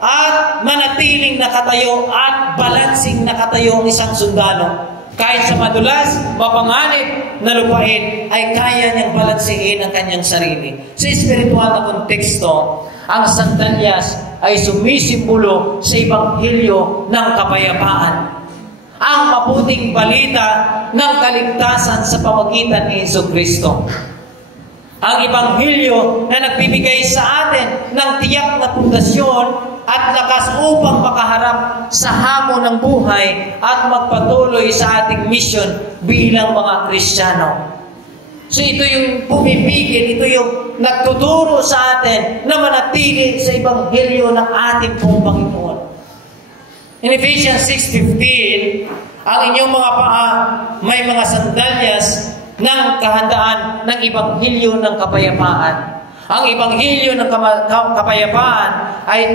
at manatiling nakatayo at balancing nakatayo ang isang sundalo. Kahit sa madulas, mapanganib na lupain, ay kaya niyang balansihin ang kanyang sarili. Sa espiritual na konteksto, ang sandalyas ay sumisimbolo sa ebanghelyo ng kapayapaan. Ang mabuting balita ng kaligtasan sa pamagitan ni Jesucristo. Ang ebanghelyo na nagbibigay sa atin ng tiyak na pundasyon at lakas upang makaharap sa hamon ng buhay at magpatuloy sa ating mission bilang mga Kristiyano. So ito yung pumipigil, ito yung nagtuturo sa atin na manatili sa ebanghelyo ng ating pong Panginoon. In Ephesians 6:15, ang inyong mga paa may mga sandalyas ng kahandaan ng ebanghelyo ng kapayapaan. Ang ebanghelyo ng kapayapaan ay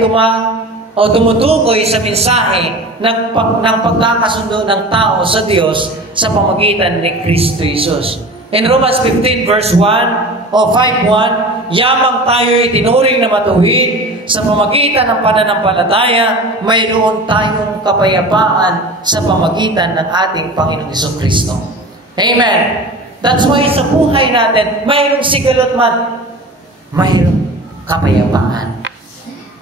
tumutukoy sa mensahe ng pagkakasundo ng tao sa Diyos sa pamagitan ni Kristo Jesus. In Romans 15 verse 1 o 5:1, yamang tayo'y tinuring na matuwid sa pamagitan ng pananampalataya, mayroon tayong kapayapaan sa pamagitan ng ating Panginoong Jesucristo. Amen. That's why sa buhay natin, mayroong sigalot man, mayroong kapayapaan.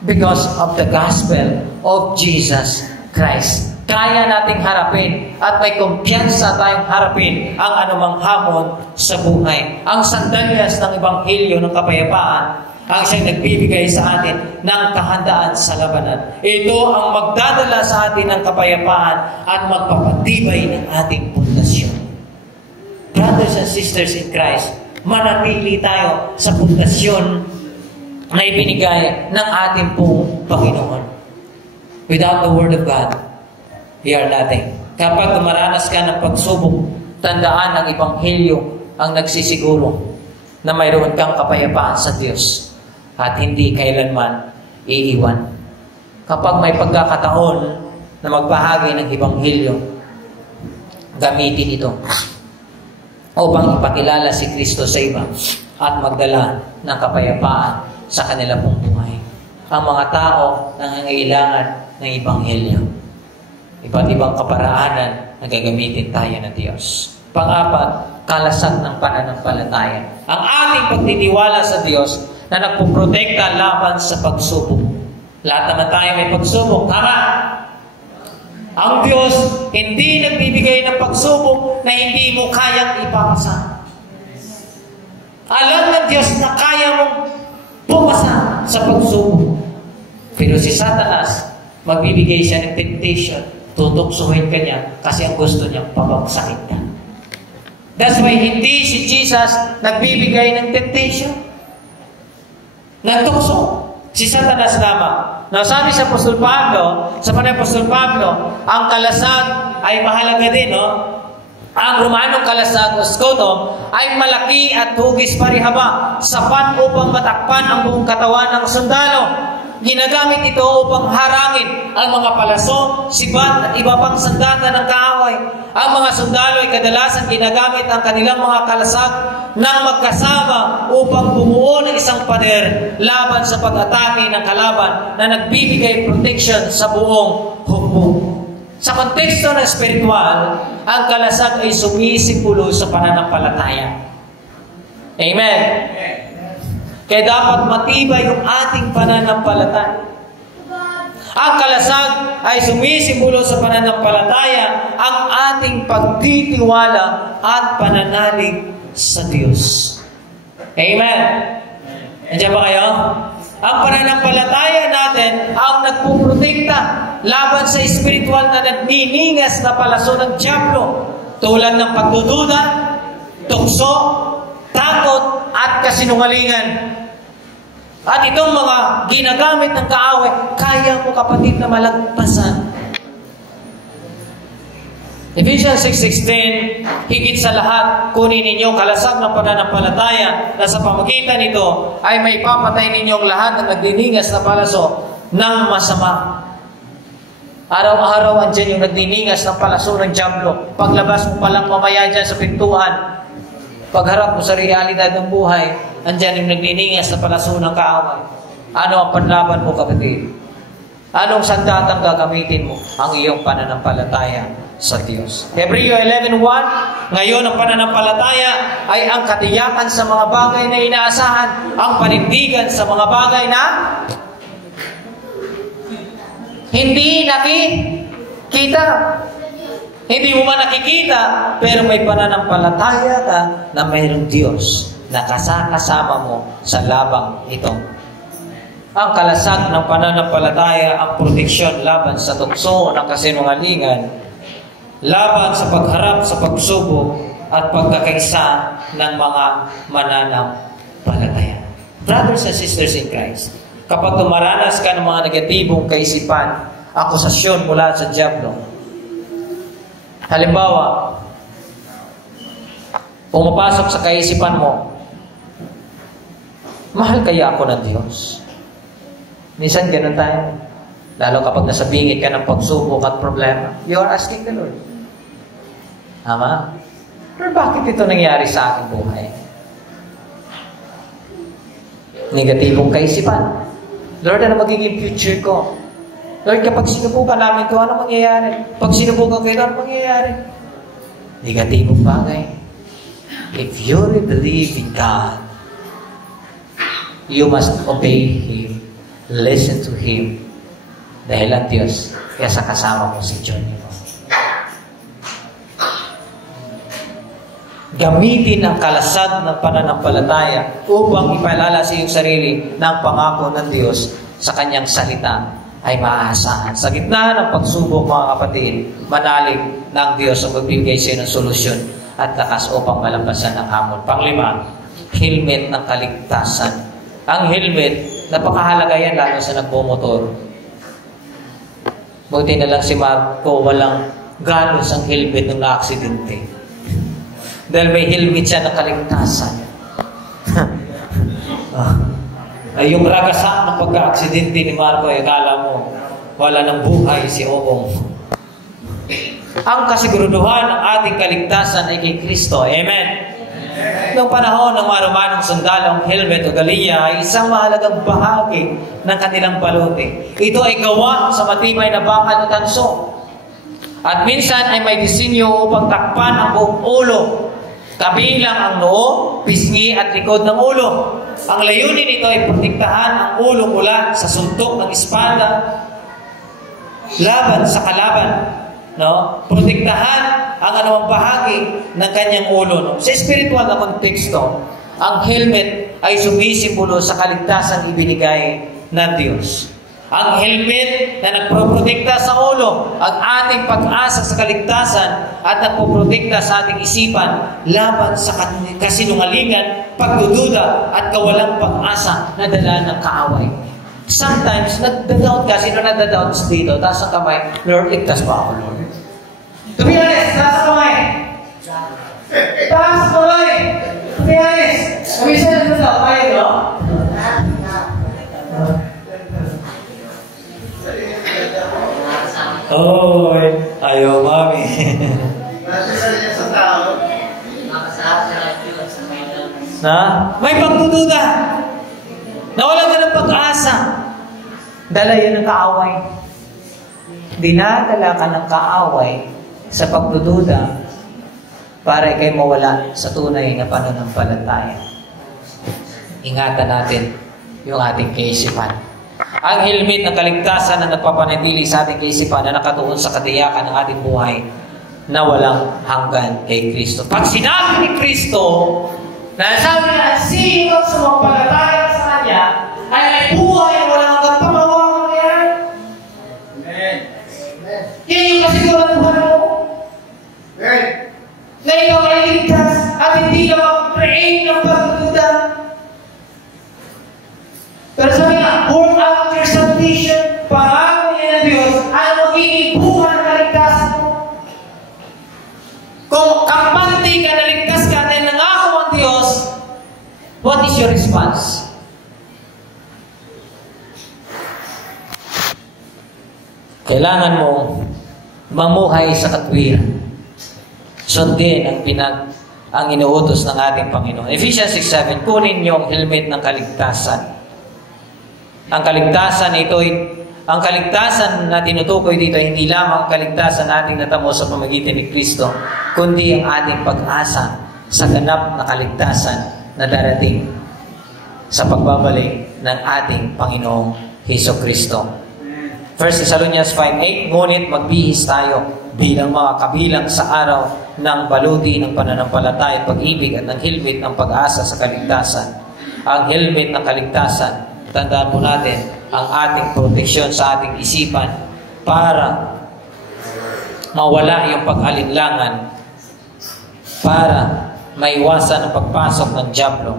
Because of the gospel of Jesus Christ. Kaya nating harapin at may kumpiyansa tayong harapin ang anumang hamon sa buhay. Ang sandalyas ng ebanghelyo ng kapayapaan ang siyang nagbibigay sa atin ng kahandaan sa labanan. Ito ang magdadala sa atin ng kapayapaan at magpapatibay ng ating pundasyon. Brothers and sisters in Christ, manatili tayo sa pundasyon na ibinigay ng ating pong Panginoon. Without the Word of God, we are nothing. Kapag dumaranas ka ng pagsubok, tandaan ang ebanghelyo ang nagsisiguro na mayroon kang kapayapaan sa Diyos at hindi kailanman iiwan. Kapag may pagkakataon na magbahagi ng ebanghelyo, gamitin ito upang ipakilala si Kristo sa iba at magdala ng kapayapaan sa kanila pong buhay. Ang mga tao nangangailangan ng ebanghelyo. Iba't ibang kaparaanan na gagamitin tayo ng Diyos. Pang-apat, kalasag ng pananampalataya. Ang ating pagtitiwala sa Diyos na nagpuprotekta laban sa pagsubok. Lahat naman tayo may pagsubok. Tama? Ang Diyos hindi nagbibigay ng pagsubok na hindi mo kayang ipapasa. Alam ng Diyos na kaya mong pumasa sa pagsubok. Pero si Satanas, magbibigay siya ng temptation. Tutuksuhin ka niya kasi ang gusto niya pabagsakin ka. That's why hindi si Jesus nagbibigay ng temptation. Nagtukso. Si Satanas lamang. Now, sabi sa Apostol Pablo, sa panay Apostol Pablo, ang kalasag ay mahalaga din, no? Ang Romanong kalasag o scotum ay malaki at hugis parihaba, sapat upang matakpan ang buong katawan ng sundalo. Ginagamit ito upang harangin ang mga palaso, sibat at iba pang sandata ng kaaway. Ang mga sundalo ay kadalasan ginagamit ang kanilang mga kalasag ng magkasama upang bumuo ng isang pader laban sa pag-atake ng kalaban na nagbibigay protection sa buong hukbo. Sa konteksto ng spiritual, ang kalasag ay sumisipulo sa pananampalataya. Amen. Kaya dapat matibay yung ating pananampalataya. Ang kalasag ay sumisimbolo sa pananampalataya ang ating pagtitiwala at pananalig sa Diyos. Amen? Nandiyan ba kayo? Ang pananampalataya natin ang nagpuprotekta laban sa spiritual na nagniningas na palaso ng dyablo tulad ng pagdududa, tukso, takot, at kasinungalingan. At itong mga ginagamit ng kaaway, kaya mo kapatid na malagpasan. Ephesians 6:16, higit sa lahat, kunin ninyo kalasag ng pananampalataya na sa pamagitan nito ay may papatay ninyong lahat ng nagdiningas na palaso ng masama. Araw-araw andyan yung nagdiningas ng palaso ng dyablo. Paglabas mo palang mamaya dyan sa pintuan, pagharap mo sa realidad ng buhay, andyan yung nagniningas na palaso ng kaaway. Ano ang panlaban mo, kapatid? Anong sandatang gagamitin mo? Ang iyong pananampalataya sa Diyos. Hebreo 11:1, ngayon ang pananampalataya ay ang katiyakan sa mga bagay na inaasahan, ang panindigan sa mga bagay na hindi nakikita. Hindi mo man nakikita, pero may pananampalataya ka na mayroong Diyos na kasama mo sa labang ito. Ang kalasag ng pananampalataya, ang proteksyon laban sa tukso ng kasinungalingan, laban sa pagharap sa pagsubok at pagkakaisa ng mga mananampalataya. Brothers and sisters in Christ, kapag tumaranas ka ng mga negatibong kaisipan, akusasyon mula sa dyablo, halimbawa, pumapasok sa kaisipan mo, mahal kaya ako ng Diyos? Minsan ganun tayo. Lalo kapag nasa bingit ka ng pagsubok at problema, you are asking the Lord. Tama? Pero bakit ito nangyari sa aking buhay? Negatibong kaisipan. Lord, ano magiging future ko? Lord, kapag sinubukan namin ito, ano mangyayari? Pag sinubukan ko ito, ano mangyayari? Negatibong bagay. If you really believe in God, you must obey Him. Listen to Him. Dahil ang Diyos, kaya sa kasama mo si Johnny mo. Gamitin ang kalasag ng pananampalataya upang ipaalala sa iyong sarili ng pangako ng Diyos sa Kanyang salita ay maaasahan. Sa gitna ng pagsubok, mga kapatid, manalig ng Diyos ang magbibigay sa iyo ng solusyon at lakas upang malampasan ang hamon. Panglima, helmet ng kaligtasan. Ang helmet, napakahalaga yan lalo sa nagmumotor. Buti na lang si Marco, walang galos ang helmet nung na-aksidente. Dahil may helmet siya ng kaligtasan. Ay yung ragasak ng pagka-aksidente ni Marco, ay akala mo, wala ng buhay si Obong. Ang kasiguruduhan ng ating kaligtasan ay kay Kristo. Amen? Noong panahon ng mga Romanong sundalo, ang helmet o galiya ay isang mahalagang bahagi ng kanilang baluti. Ito ay gawa sa matibay na bakal o tanso. At minsan ay may disenyo upang takpan ang buong ulo. Kabilang ang noo, pisngi at likod ng ulo. Ang layunin nito ay protektahan ang ulo mula sa suntok ng espada laban sa kalaban. No? Protektahan ang anumang bahagi ng kanyang ulo. No? Sa spiritual na konteksto, ang helmet ay sumisimbolo sa kaligtasan ibinigay ng Diyos. Ang helmet na nagproprotekta sa ulo, ang ating pag-asa sa kaligtasan at nagpoprotekta sa ating isipan laban sa kasinungalingan, pagdududa at kawalang pag-asa na dala ng kaaway. Sometimes, nagda-doubt ka. Sino nagda-doubt dito? Taas ang kamay. Lord, ligtas ba ako, Lord? To be honest, taas ang kamay. Taas ang kamay. To be honest. Kamisa na ito sa kamay, no? Oh, ayaw, mami. Na? May pagdududa. Nawalan ka ng pag-asa. Dala yan ng kaaway. Dinadala ka ng kaaway sa pagdududa para ikay mawala sa tunay na pananampalataya. Ingatan natin yung ating kaisipan. Ang helmet ng kaligtasan na nagpapanatili sa ating kaisipan na nakatuon sa katiyakan ng ating buhay na walang hanggan kay Kristo. Pag sinabi ni Kristo na sabi niya, sino sa magpalataya sa Kanya ay may buhay na walang hanggang pamawakan niya. Amen. Kaya yung kasiguraduhan mo na ikaw ay ligtas at hindi ka mag-create ng pagdududa. Pero sabi nga, work out your salvation, pangako niya ng Diyos, ang magiging buhay ng kaligtasan mo. Kung kampante ka, naligtas ka, dahil nangako ang Diyos, what is your response? Kailangan mo mamuhay sa katwiran. Sundin ang inuutos ng ating Panginoon. Ephesians 6:7, kunin niyo ang helmet ng kaligtasan. Ang kaligtasan ito ang kaligtasan na tinutukoy dito, hindi lamang ang kaligtasan nating natamo sa pamagitan ni Kristo, kundi ang ating pag-asa sa ganap na kaligtasan na darating sa pagbabalik ng ating Panginoong Hesukristo. 1 Thessalonians 5:8, ngunit magbihis tayo bilang mga kabilang sa araw ng baluti ng pananampalataya at pag-ibig at ng helmet ng pag-asa sa kaligtasan. Ang helmet ng kaligtasan, tandaan po natin, ang ating proteksyon sa ating isipan para mawala yung pag-alinlangan, para maiwasan ang pagpasok ng dyablo,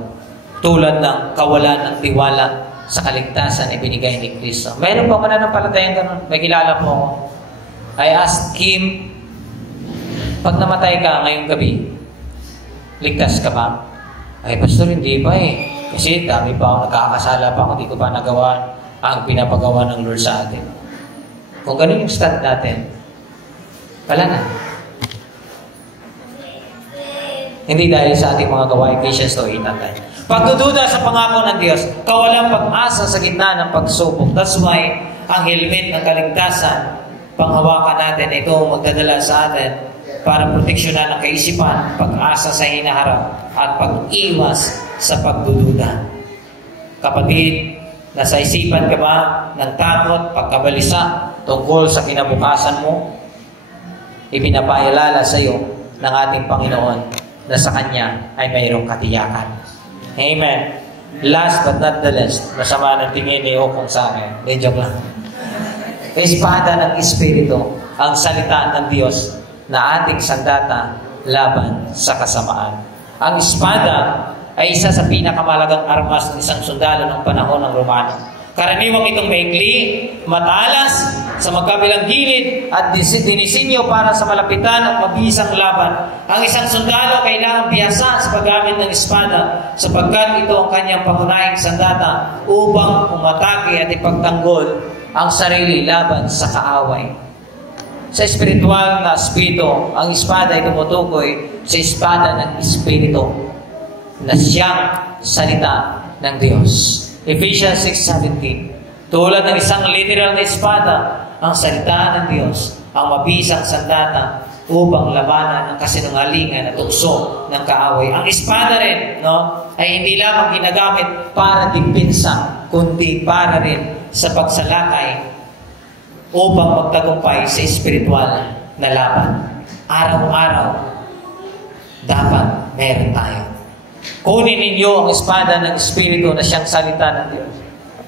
tulad ng kawalan ng tiwala sa kaligtasan na ibinigay ni Kristo. Mayroon pa mananampalatayang ganun. May kilala po ako. I asked him, pag namatay ka ngayong gabi, ligtas ka ba? Ay, pastor, hindi pa eh. Kasi dami pa ako, nagkakasala pa ako, hindi ko pa nagawa ang pinapagawa ng Lord sa atin. Kung ganun yung stand natin, wala na. Hindi dahil sa ating mga gawain, Ephesians 2:8. Pagdududa sa pangako ng Diyos, kawalang pag-asa sa gitna ng pagsubok. That's why ang helmet ng kaligtasan, panghawakan natin, ito magdadala sa atin para proteksyonan ang kaisipan, pag-asa sa hinaharap, at pag-iwas sa pagdududa. Kapatid, nasa isipan ka ba ng takot, pagkabalisa tungkol sa kinabukasan mo? Ipinapaalala sa iyo ng ating Panginoon na sa Kanya ay mayroong katiyakan. Amen. Last but not the least, masama ng tingin ni Okong sa akin. Joke lang. Espada ng Espiritu, ang salita ng Diyos na ating sandata laban sa kasamaan. Ang espada ay isa sa pinakamalagang armas ng isang sundalo ng panahon ng Romano. Karaniwang itong maikli, matalas, sa magkabilang gilid at dinisinyo para sa malapitan at mabisang laban. Ang isang sundalo kailangan bihasa sa paggamit ng espada sapagkat ito ang kanyang pangunahing sandata upang umatake at ipagtanggol ang sarili laban sa kaaway. Sa espiritual na aspeto, ang espada ay tumutukoy sa espada ng Espiritu na siyang salita ng Diyos. Ephesians 6:17. Tulad ng isang literal na espada, ang salita ng Diyos, ang mabisang sandata upang labanan ang kasinungalingan at tukso ng kaaway. Ang espada rin, ay hindi lamang ginagamit para digpinsa, kundi para rin sa pagsalakay upang magtagumpay sa espiritual na laban. Araw-araw, dapat meron tayo. Kunin ninyo ang espada ng Espiritu na siyang salita ng Diyos.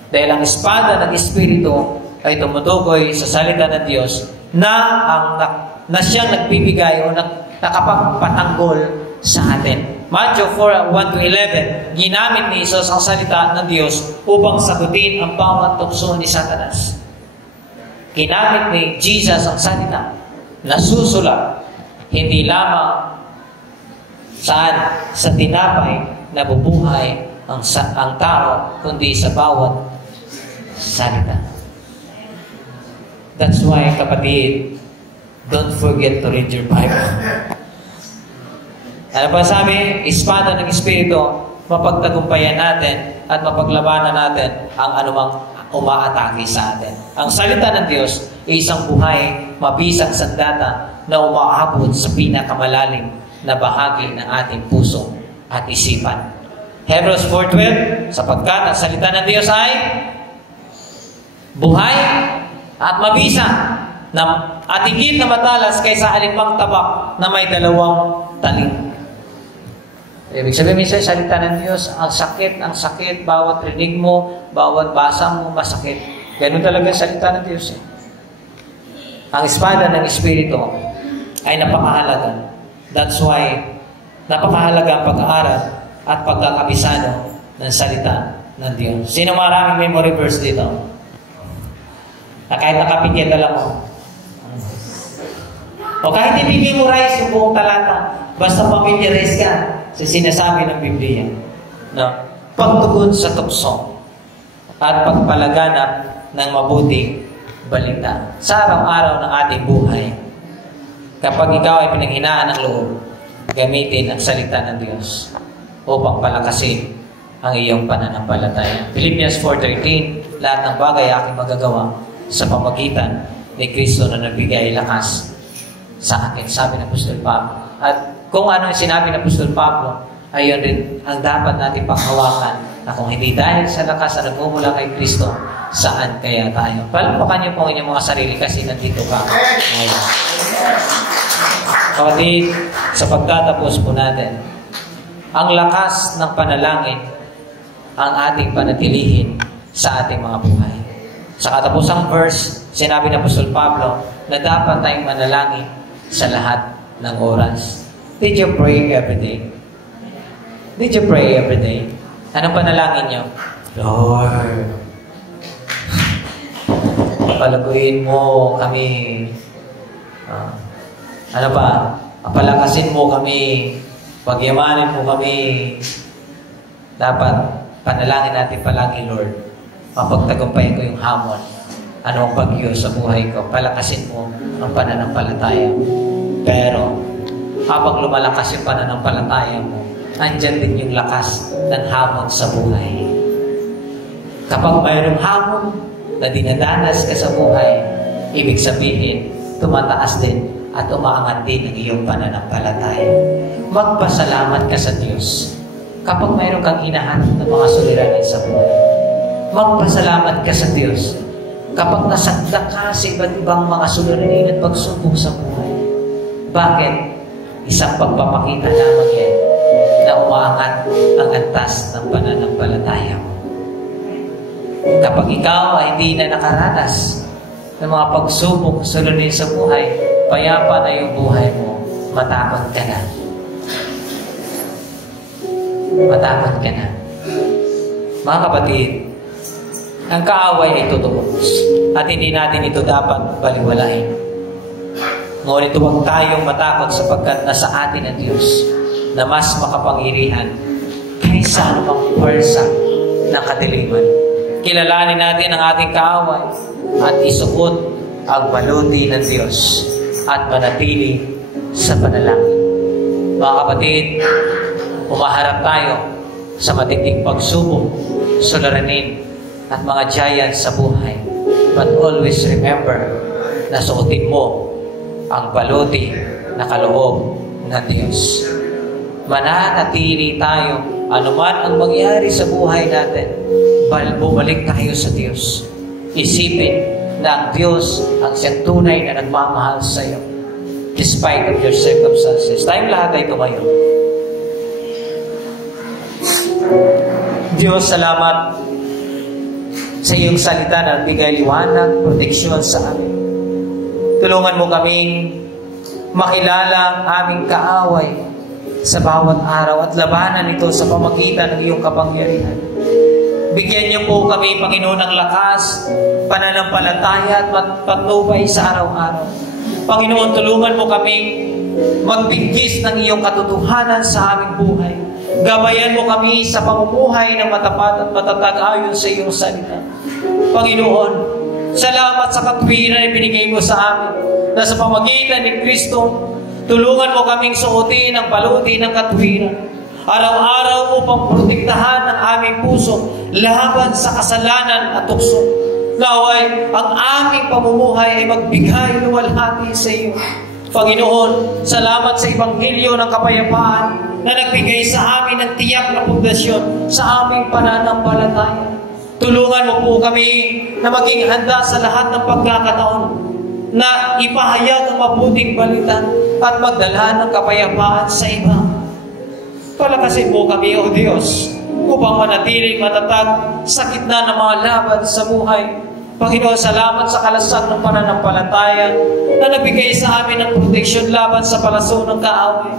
Dahil ang espada ng Espiritu ay tumutukoy sa salita ng Diyos na siyang nagbibigay o nakapagpatanggol sa atin. Matthew 4:1-11, ginamit ni Jesus ang salita ng Diyos upang sagutin ang bawat tukso ni Satanas. Ginamit ni Jesus ang salita na susulat, hindi lamang sa tinapay na bubuhay ang tao, kundi sa bawat salita. That's why, kapatid, don't forget to read your Bible. Ano pa sabi? Espada ng Espiritu, mapagtagumpayan natin at mapaglabanan natin ang anumang umaatake sa atin. Ang salita ng Diyos ay isang buhay, mabisang sandata na umaabot sa pinakamalalim na bahagi ng ating puso at isipan. Hebrews 4:12, sapagkat ang salita ng Diyos ay buhay at mabisa at higit na matalas kaysa alinmang tabak na may dalawang taling. Ibig sabihin, minsan salita ng Diyos, ang sakit, bawat rinig mo, bawat basa mo, masakit. Ganun talaga salita ng Diyos. Ang espada ng Espiritu ay napakahalaga. That's why, napakahalaga ang pag-aaral at pagkakabisado ng salita ng Diyos. Sino maraming memory verse dito? Na kahit nakapikit alam mo. O kahit i-memorize yung buong talata, basta familiarize ka sa sinasabi ng Biblia. No? Pagtugon sa tukso at pagpalaganap ng mabuting balita sa araw-araw ng ating buhay. Kapag ikaw ay pinanghinaan ng loob, gamitin ang salita ng Diyos upang palakasin ang iyong pananampalataya. Philippians 4:13, lahat ng bagay aking magagawa sa pamagitan ni Kristo na nagbigay lakas sa akin, sabi ng Apostol Pablo. At kung ano ang sinabi ng Apostol Pablo, ayun rin ang dapat natin panghawakan, na kung hindi dahil sa lakas na nagmumula kay Kristo, saan kaya tayo? Palakpakan niyo po ang inyong mga sarili kasi nandito ka ngayon. Kapatid, sa pagtatapos po natin, ang lakas ng panalangin ang ating panatilihin sa ating mga buhay. Sa katapusang verse, sinabi ng Apostol Pablo na dapat tayong manalangin sa lahat ng oras. Did you pray every day? Did you pray every day? Anong panalangin niyo? Lord, palaguin mo kami. Ano pa? Palakasin mo kami. Pagyamanin mo kami. Dapat panalangin natin palagi, Lord. Mapagtagumpayan ko yung hamon. Anong bagyo sa buhay ko? Palakasin mo ang pananampalataya. Pero, habang lumalakas yung pananampalataya mo, andyan din yung lakas ng hamon sa buhay. Kapag mayroong hamon na dinadanas ka sa buhay, ibig sabihin, tumataas din at umaangat din ang iyong pananampalataya. Magpasalamat ka sa Diyos kapag mayroon kang hinahanap ng mga suliranin sa buhay. Magpasalamat ka sa Diyos kapag nasakta ka sa iba't ibang mga suliranin at pagsubok sa buhay. Bakit? Isang pagpapakita lamang yan na umaangat ang antas ng pananampalataya mo. Kapag ikaw ay hindi na nakaranas ng mga pagsubok suliranin sa buhay, payapa na yung buhay mo, matakot ka na. Matakot ka na. Mga kapatid, ang kaaway ay totoo at hindi natin ito dapat baliwalain. Ngunit huwag tayong matakot sapagkat nasa atin ang Diyos na mas makapangyarihan kaysa anumang pwersa ng kadiliman. Kilalanin natin ang ating kaaway at isuot ang baluti ng Diyos at manatili sa panalangin. Mga kapatid, umaharap tayo sa matinding pagsubok, suliranin, at mga giants sa buhay. But always remember na suotin mo ang baluti na kaloob ng Diyos. Mananatili tayo anuman ang mangyari sa buhay natin. Bumalik tayo sa Diyos. Isipin na ang Diyos ang siyang tunay na nagmamahal sa iyo despite of your circumstances. Tayong lahat ay tumayo. Diyos, salamat sa iyong salita na bigay liwanag, proteksyon sa amin. Tulungan mo kaming makilala ang aming kaaway sa bawat araw at labanan ito sa pamagitan ng iyong kapangyarihan. Bigyan niyo po kami, Panginoon, ng lakas, pananampalataya at patnubay sa araw-araw. Panginoon, tulungan mo kami magbigkis ng iyong katotohanan sa aming buhay. Gabayan mo kami sa pamumuhay ng matapat at matatag ayon sa iyong salita. Panginoon, salamat sa katwiran na binigay mo sa amin na sa pamagitan ni Kristo, tulungan mo kaming suotin ang baluti ng katwiran. Araw-araw upang protektahan ang aming puso laban sa kasalanan at tukso. Naway, ang aming pamumuhay ay magbigay luwalhati sa iyo. Panginoon, salamat sa Ebanghelyo ng kapayapaan na nagbigay sa amin ng tiyak na pundasyon sa aming pananampalataya. Tulungan mo po kami na maging handa sa lahat ng pagkakataon na ipahayag ang mabuting balita at magdala ng kapayapaan sa iba. Palakasin mo kami, O Diyos, upang manatiling matatag sa gitna ng mga laban sa buhay. Panginoon, salamat sa kalasag ng pananampalataya na nagbigay sa amin ng proteksyon laban sa palaso ng kaaway.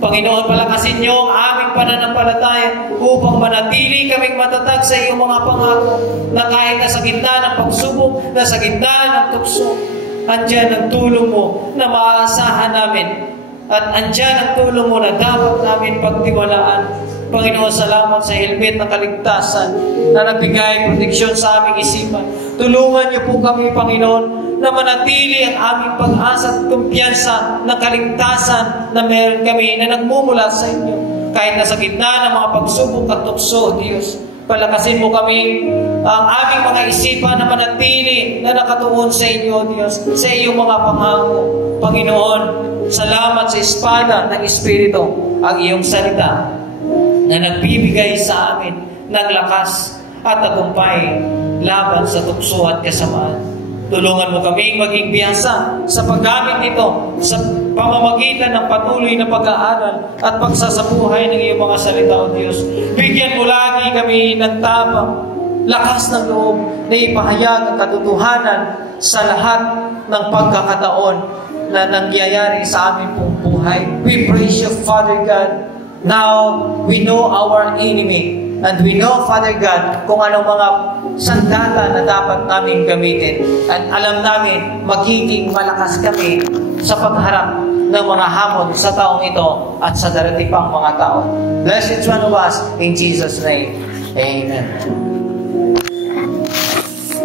Panginoon, palakasin niyo ang aming pananampalataya upang manatili kaming matatag sa iyong mga pangako na kahit nasa gitna ng pagsubok, nasa gitna ng tukso, andyan ang tulong mo na maaasahan namin at andyan ang tulong mo na dapat namin pagtiwalaan. Panginoon, salamat sa helmet ng kaligtasan na nagbigay proteksyon sa aming isipan. Tulungan niyo po kami, Panginoon, na manatili ang aming pag-asa at kumpiyansa ng kaligtasan na meron kami na nagmumula sa inyo. Kahit nasa gitna ng mga pagsubok at tukso, Diyos, Palakasin mo kami, ang aming mga isipan na manatili na nakatuon sa inyo, Diyos, sa iyong mga pangako. Panginoon, salamat sa espada ng Espiritu, ang iyong salita na nagbibigay sa amin ng lakas at tagumpay laban sa tukso at kasamaan. Tulungan mo kami maging biyasa sa paggamit nito sa pamamagitan ng patuloy na pag-aaral at pagsasabuhay ng iyong mga salita, O Diyos. Bigyan mo lagi kami ng tapang, lakas ng loob na ipahayag ang katotohanan sa lahat ng pagkakataon na nangyayari sa aming pong buhay. We praise you, Father God. Now, we know our enemy. And we know, Father God, kung anong mga sandata na dapat namin gamitin. At alam namin, magiging malakas kami sa pagharap ng mga hamon sa taong ito at sa darating pang mga tao. Bless each one of us in Jesus' name. Amen.